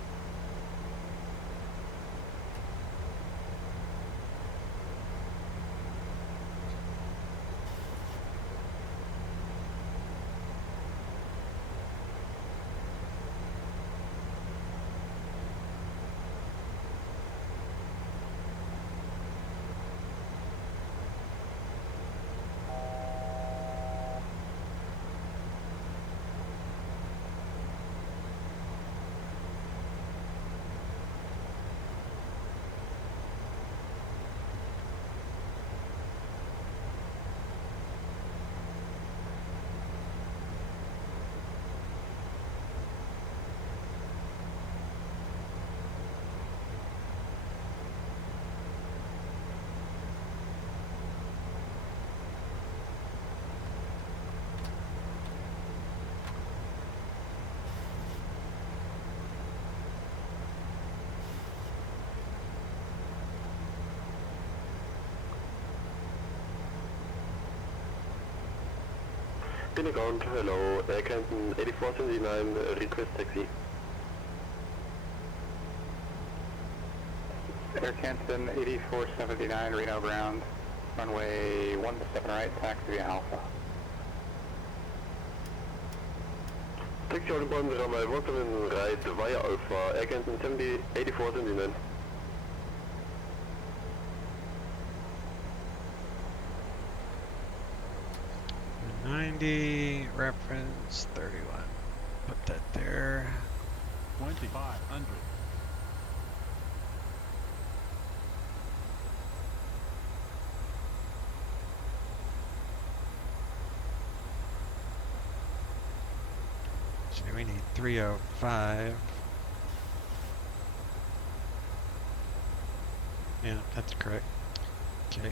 Pin ground, hello, Air Canton 8479, request taxi. Air Canton 8479, Reno ground, runway 17 right, taxi via Alpha. Taxi on board runway 17 right via Alpha, Air Canton 8479. 90, reference 31. Put that there. 2500. So we need 305. Yeah, that's correct. Okay.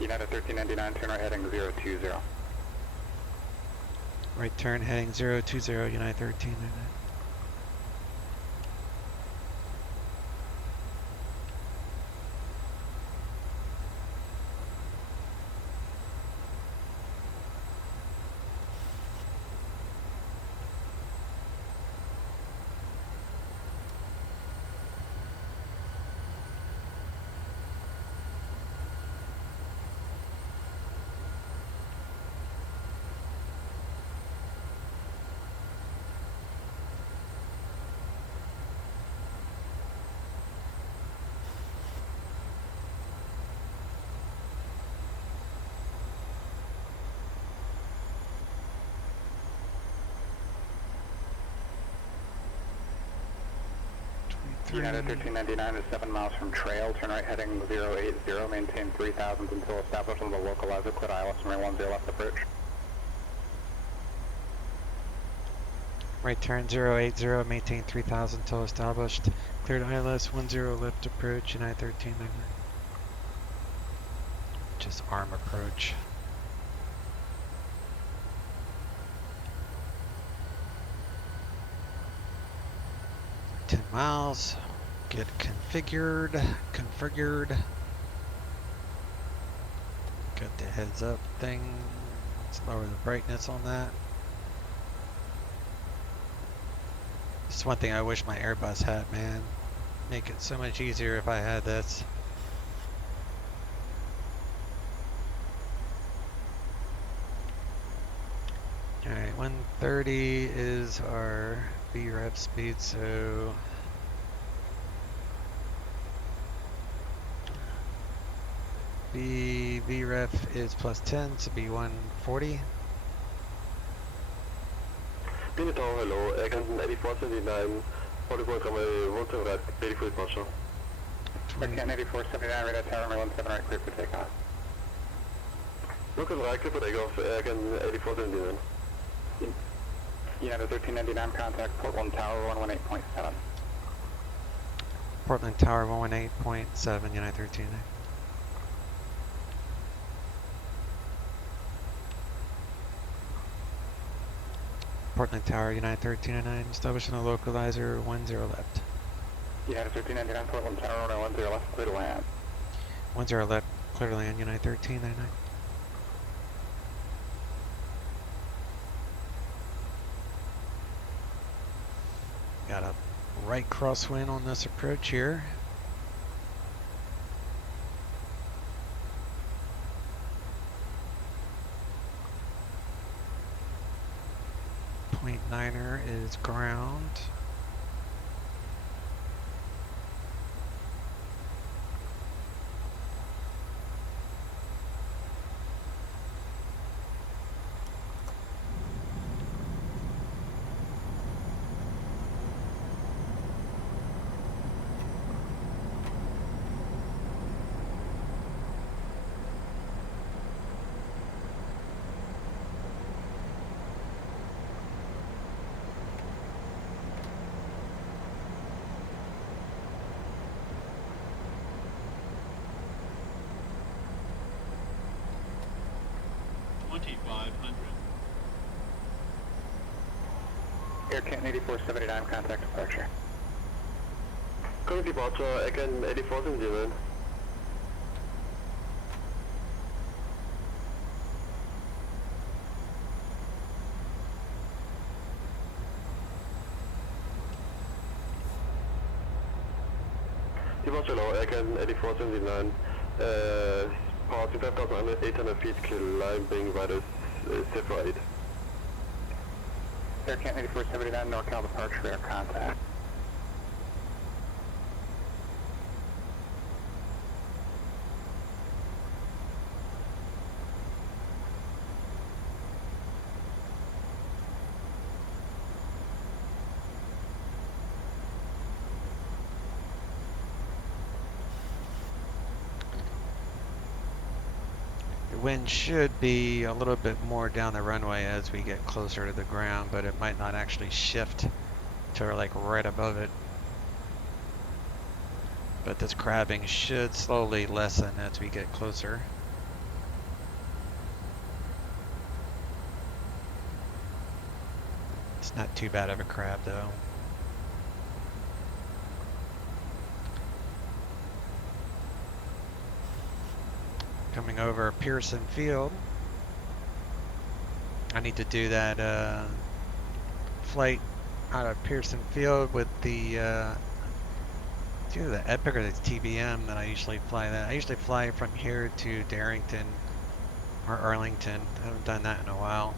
United 1399, turn right heading 020. Right turn heading 020, United 1399. United 1399 is 7 miles from trail, turn right heading 080, maintain 3000 until established on the localizer, clear ILS and runway 10 left approach. Right turn 080, maintain 3000 until established. Cleared ILS 10 left approach, United 1399. Just arm approach. Miles, get configured. Got the heads up thing. Let's lower the brightness on that. It's one thing I wish my Airbus had, man. Make it so much easier if I had this. Alright, 130 is our VREF speed, so VREF is plus 10, so be 140. Pinatown, hello, Air Canton 8479, Hollywood runway 17 right, ready for departure. Air Canton 8479, radar tower, runway 17 right, clear for takeoff. Local right, clear for takeoff, Air Canton 8479. United 1399, contact Portland Tower 118.7. Portland Tower 118.7, United 13. Portland Tower, United 1309, establishing a localizer 10 left. United 1399, Portland Tower, runway 10 left, clear to land. 10 left, clear to land, United 1399. Got a right crosswind on this approach here. .9er is ground. Air Canton 8479, contact departure. Current departure, Air Canton 8479. Departure low, Air Canton 8479. Passing 5,800 feet, climbing right as Zephyr 8. Air Canton 8479, NorCal departure, air contact. The wind should be a little bit more down the runway as we get closer to the ground, but it might not actually shift to like right above it. But this crabbing should slowly lessen as we get closer. It's not too bad of a crab though. Coming over Pearson Field. I need to do that flight out of Pearson Field with the it's either the Epic or the TBM that I usually fly that. I usually fly from here to Darrington or Arlington. I haven't done that in a while.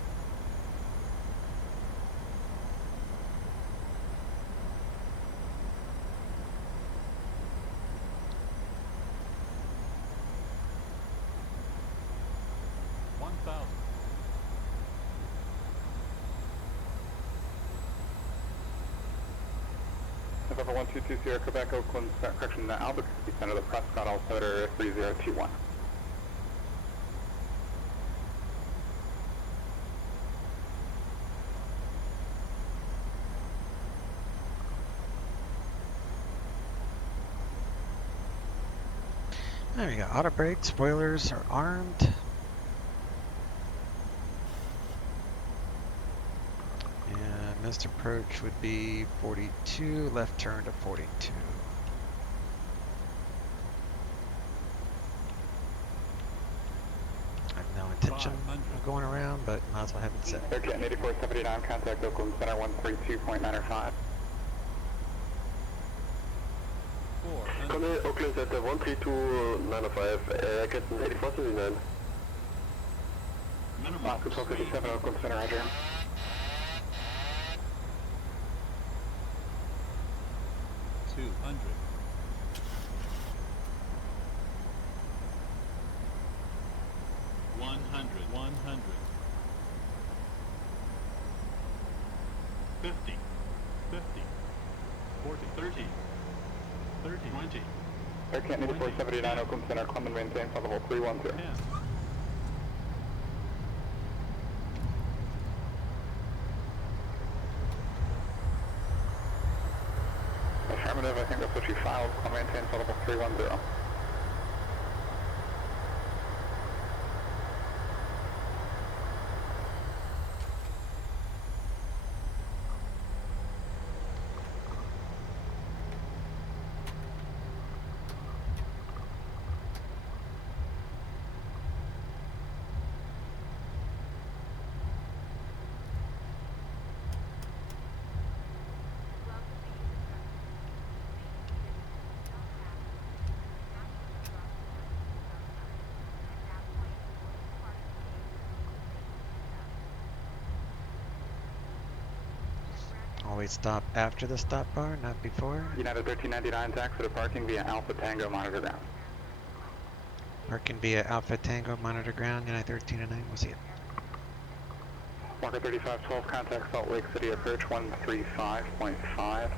November 1220 Sierra Quebec, Oakland, correction, Albuquerque Center, the Prescott altimeter 3021. There we go. Auto brake, spoilers are armed. And missed approach would be 42, left turn to 42. I have no intention of going around, but might as well have it set. Air Canton 8479, contact Oakland Center 132.95. Come in, Oakland Center 13295, Air Canton 8479. Oscar 1257, Oakland Center, roger. Air Canton 8479, Oakland Center, climb and maintain flight level 312. Affirmative, I think that's what you filed, climb and maintain flight level 310. Always stop after the stop bar, not before. United 1399, taxi to parking via Alpha Tango, monitor ground. Parking via Alpha Tango, monitor ground, United 1309, we'll see it. Walker 3512, contact Salt Lake City approach 135.5.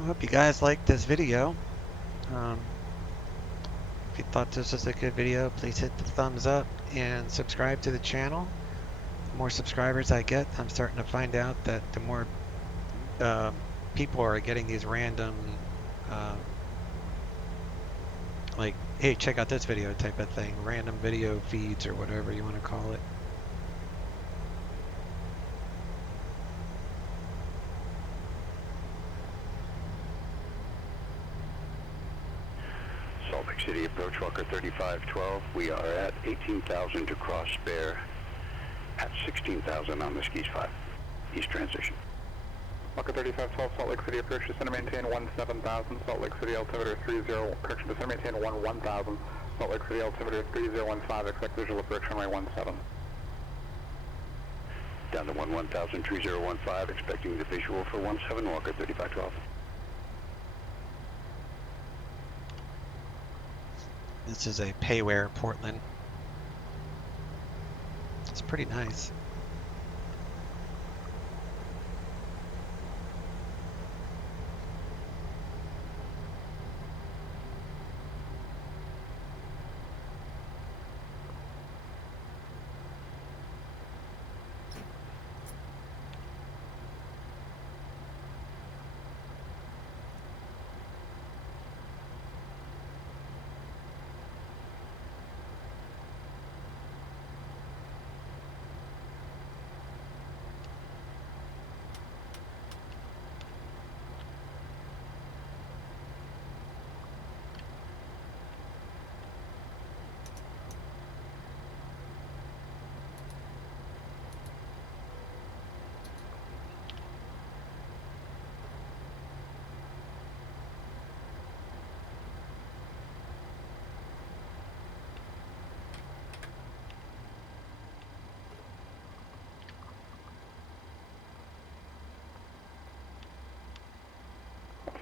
I hope you guys liked this video. If you thought this was a good video, please hit the thumbs up and subscribe to the channel. The more subscribers I get, I'm starting to find out that the more people are getting these random, like, hey, check out this video type of thing, random video feeds or whatever you want to call it. Salt Lake City approach Walker 3512. We are at 18,000 to cross spare at 16,000 on the skis 5. East transition. Walker 3512, Salt Lake City approach, descend and maintain 17,000, Salt Lake City altimeter 30, correction, descend and maintain 11,000, Salt Lake City altimeter 3015, expect visual approach runway 17. Down to 11,000, 3015, expecting the visual for 17, Walker 3512. This is a payware Portland. It's pretty nice.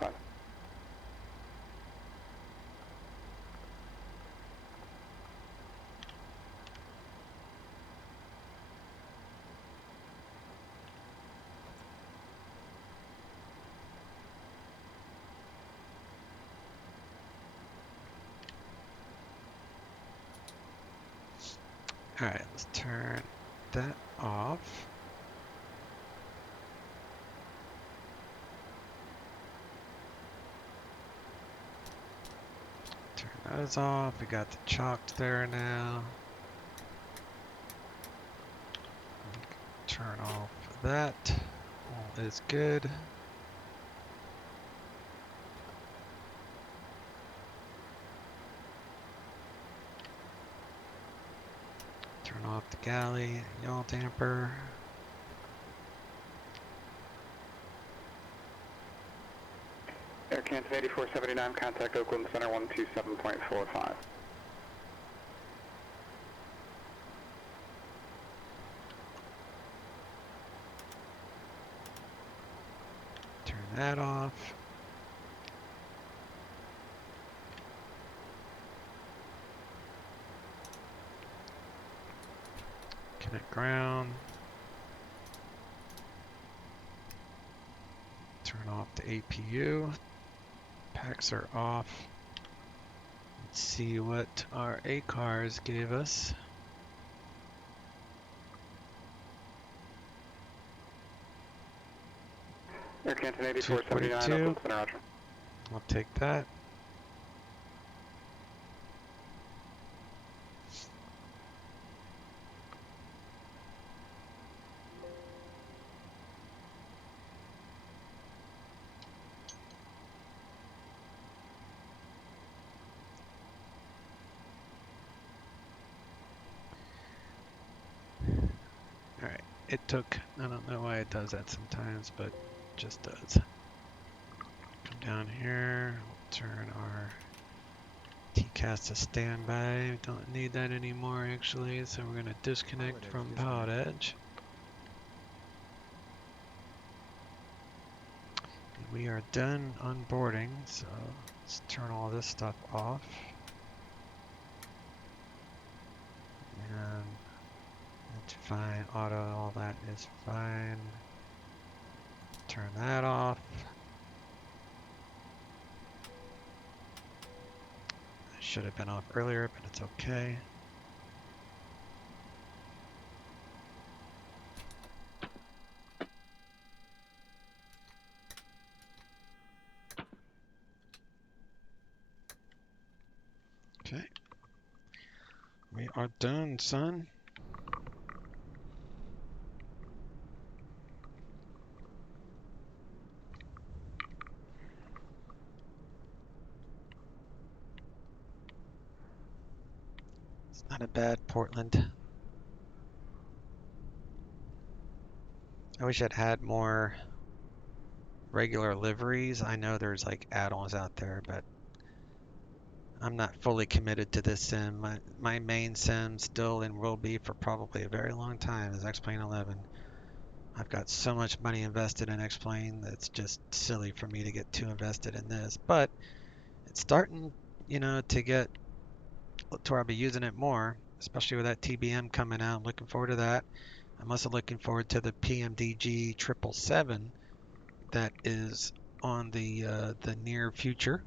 Fine. All right, let's turn that off. Turn those off. We got the chalked there now. Turn off that. All is good. Turn off the galley, yaw damper. Air Canton 8479, contact Oakland Center 127.45. Turn that off. Connect ground. Turn off the APU. Packs are off. Let's see what our ACARs gave us. Air Canton 8479, 242. Oakland Center, roger. I'll take that. Alright, it took, I don't know why it does that sometimes, but it just does. Come down here, we'll turn our TCAS to standby. We don't need that anymore actually, so we're going to disconnect from Pod Edge. We are done onboarding, so let's turn all this stuff off. And that's fine, auto, all that is fine. Turn that off. Should have been off earlier, but it's okay. Okay. We are done, son. It's not a bad Portland. I wish I'd had more regular liveries. I know there's like add-ons out there, but I'm not fully committed to this sim. My main sim still and will be for probably a very long time is X-Plane 11. I've got so much money invested in X-Plane that it's just silly for me to get too invested in this. But it's starting, to get to where I'll be using it more, especially with that TBM coming out. I'm looking forward to that. I'm also looking forward to the PMDG 777 that is on the near future.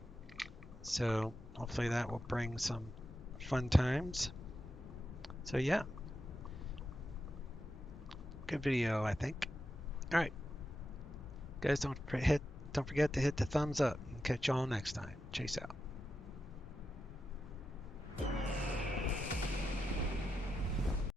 So hopefully that will bring some fun times. So yeah, good video, I think. All right, guys, don't forget to hit the thumbs up. Catch y'all next time. Chase out.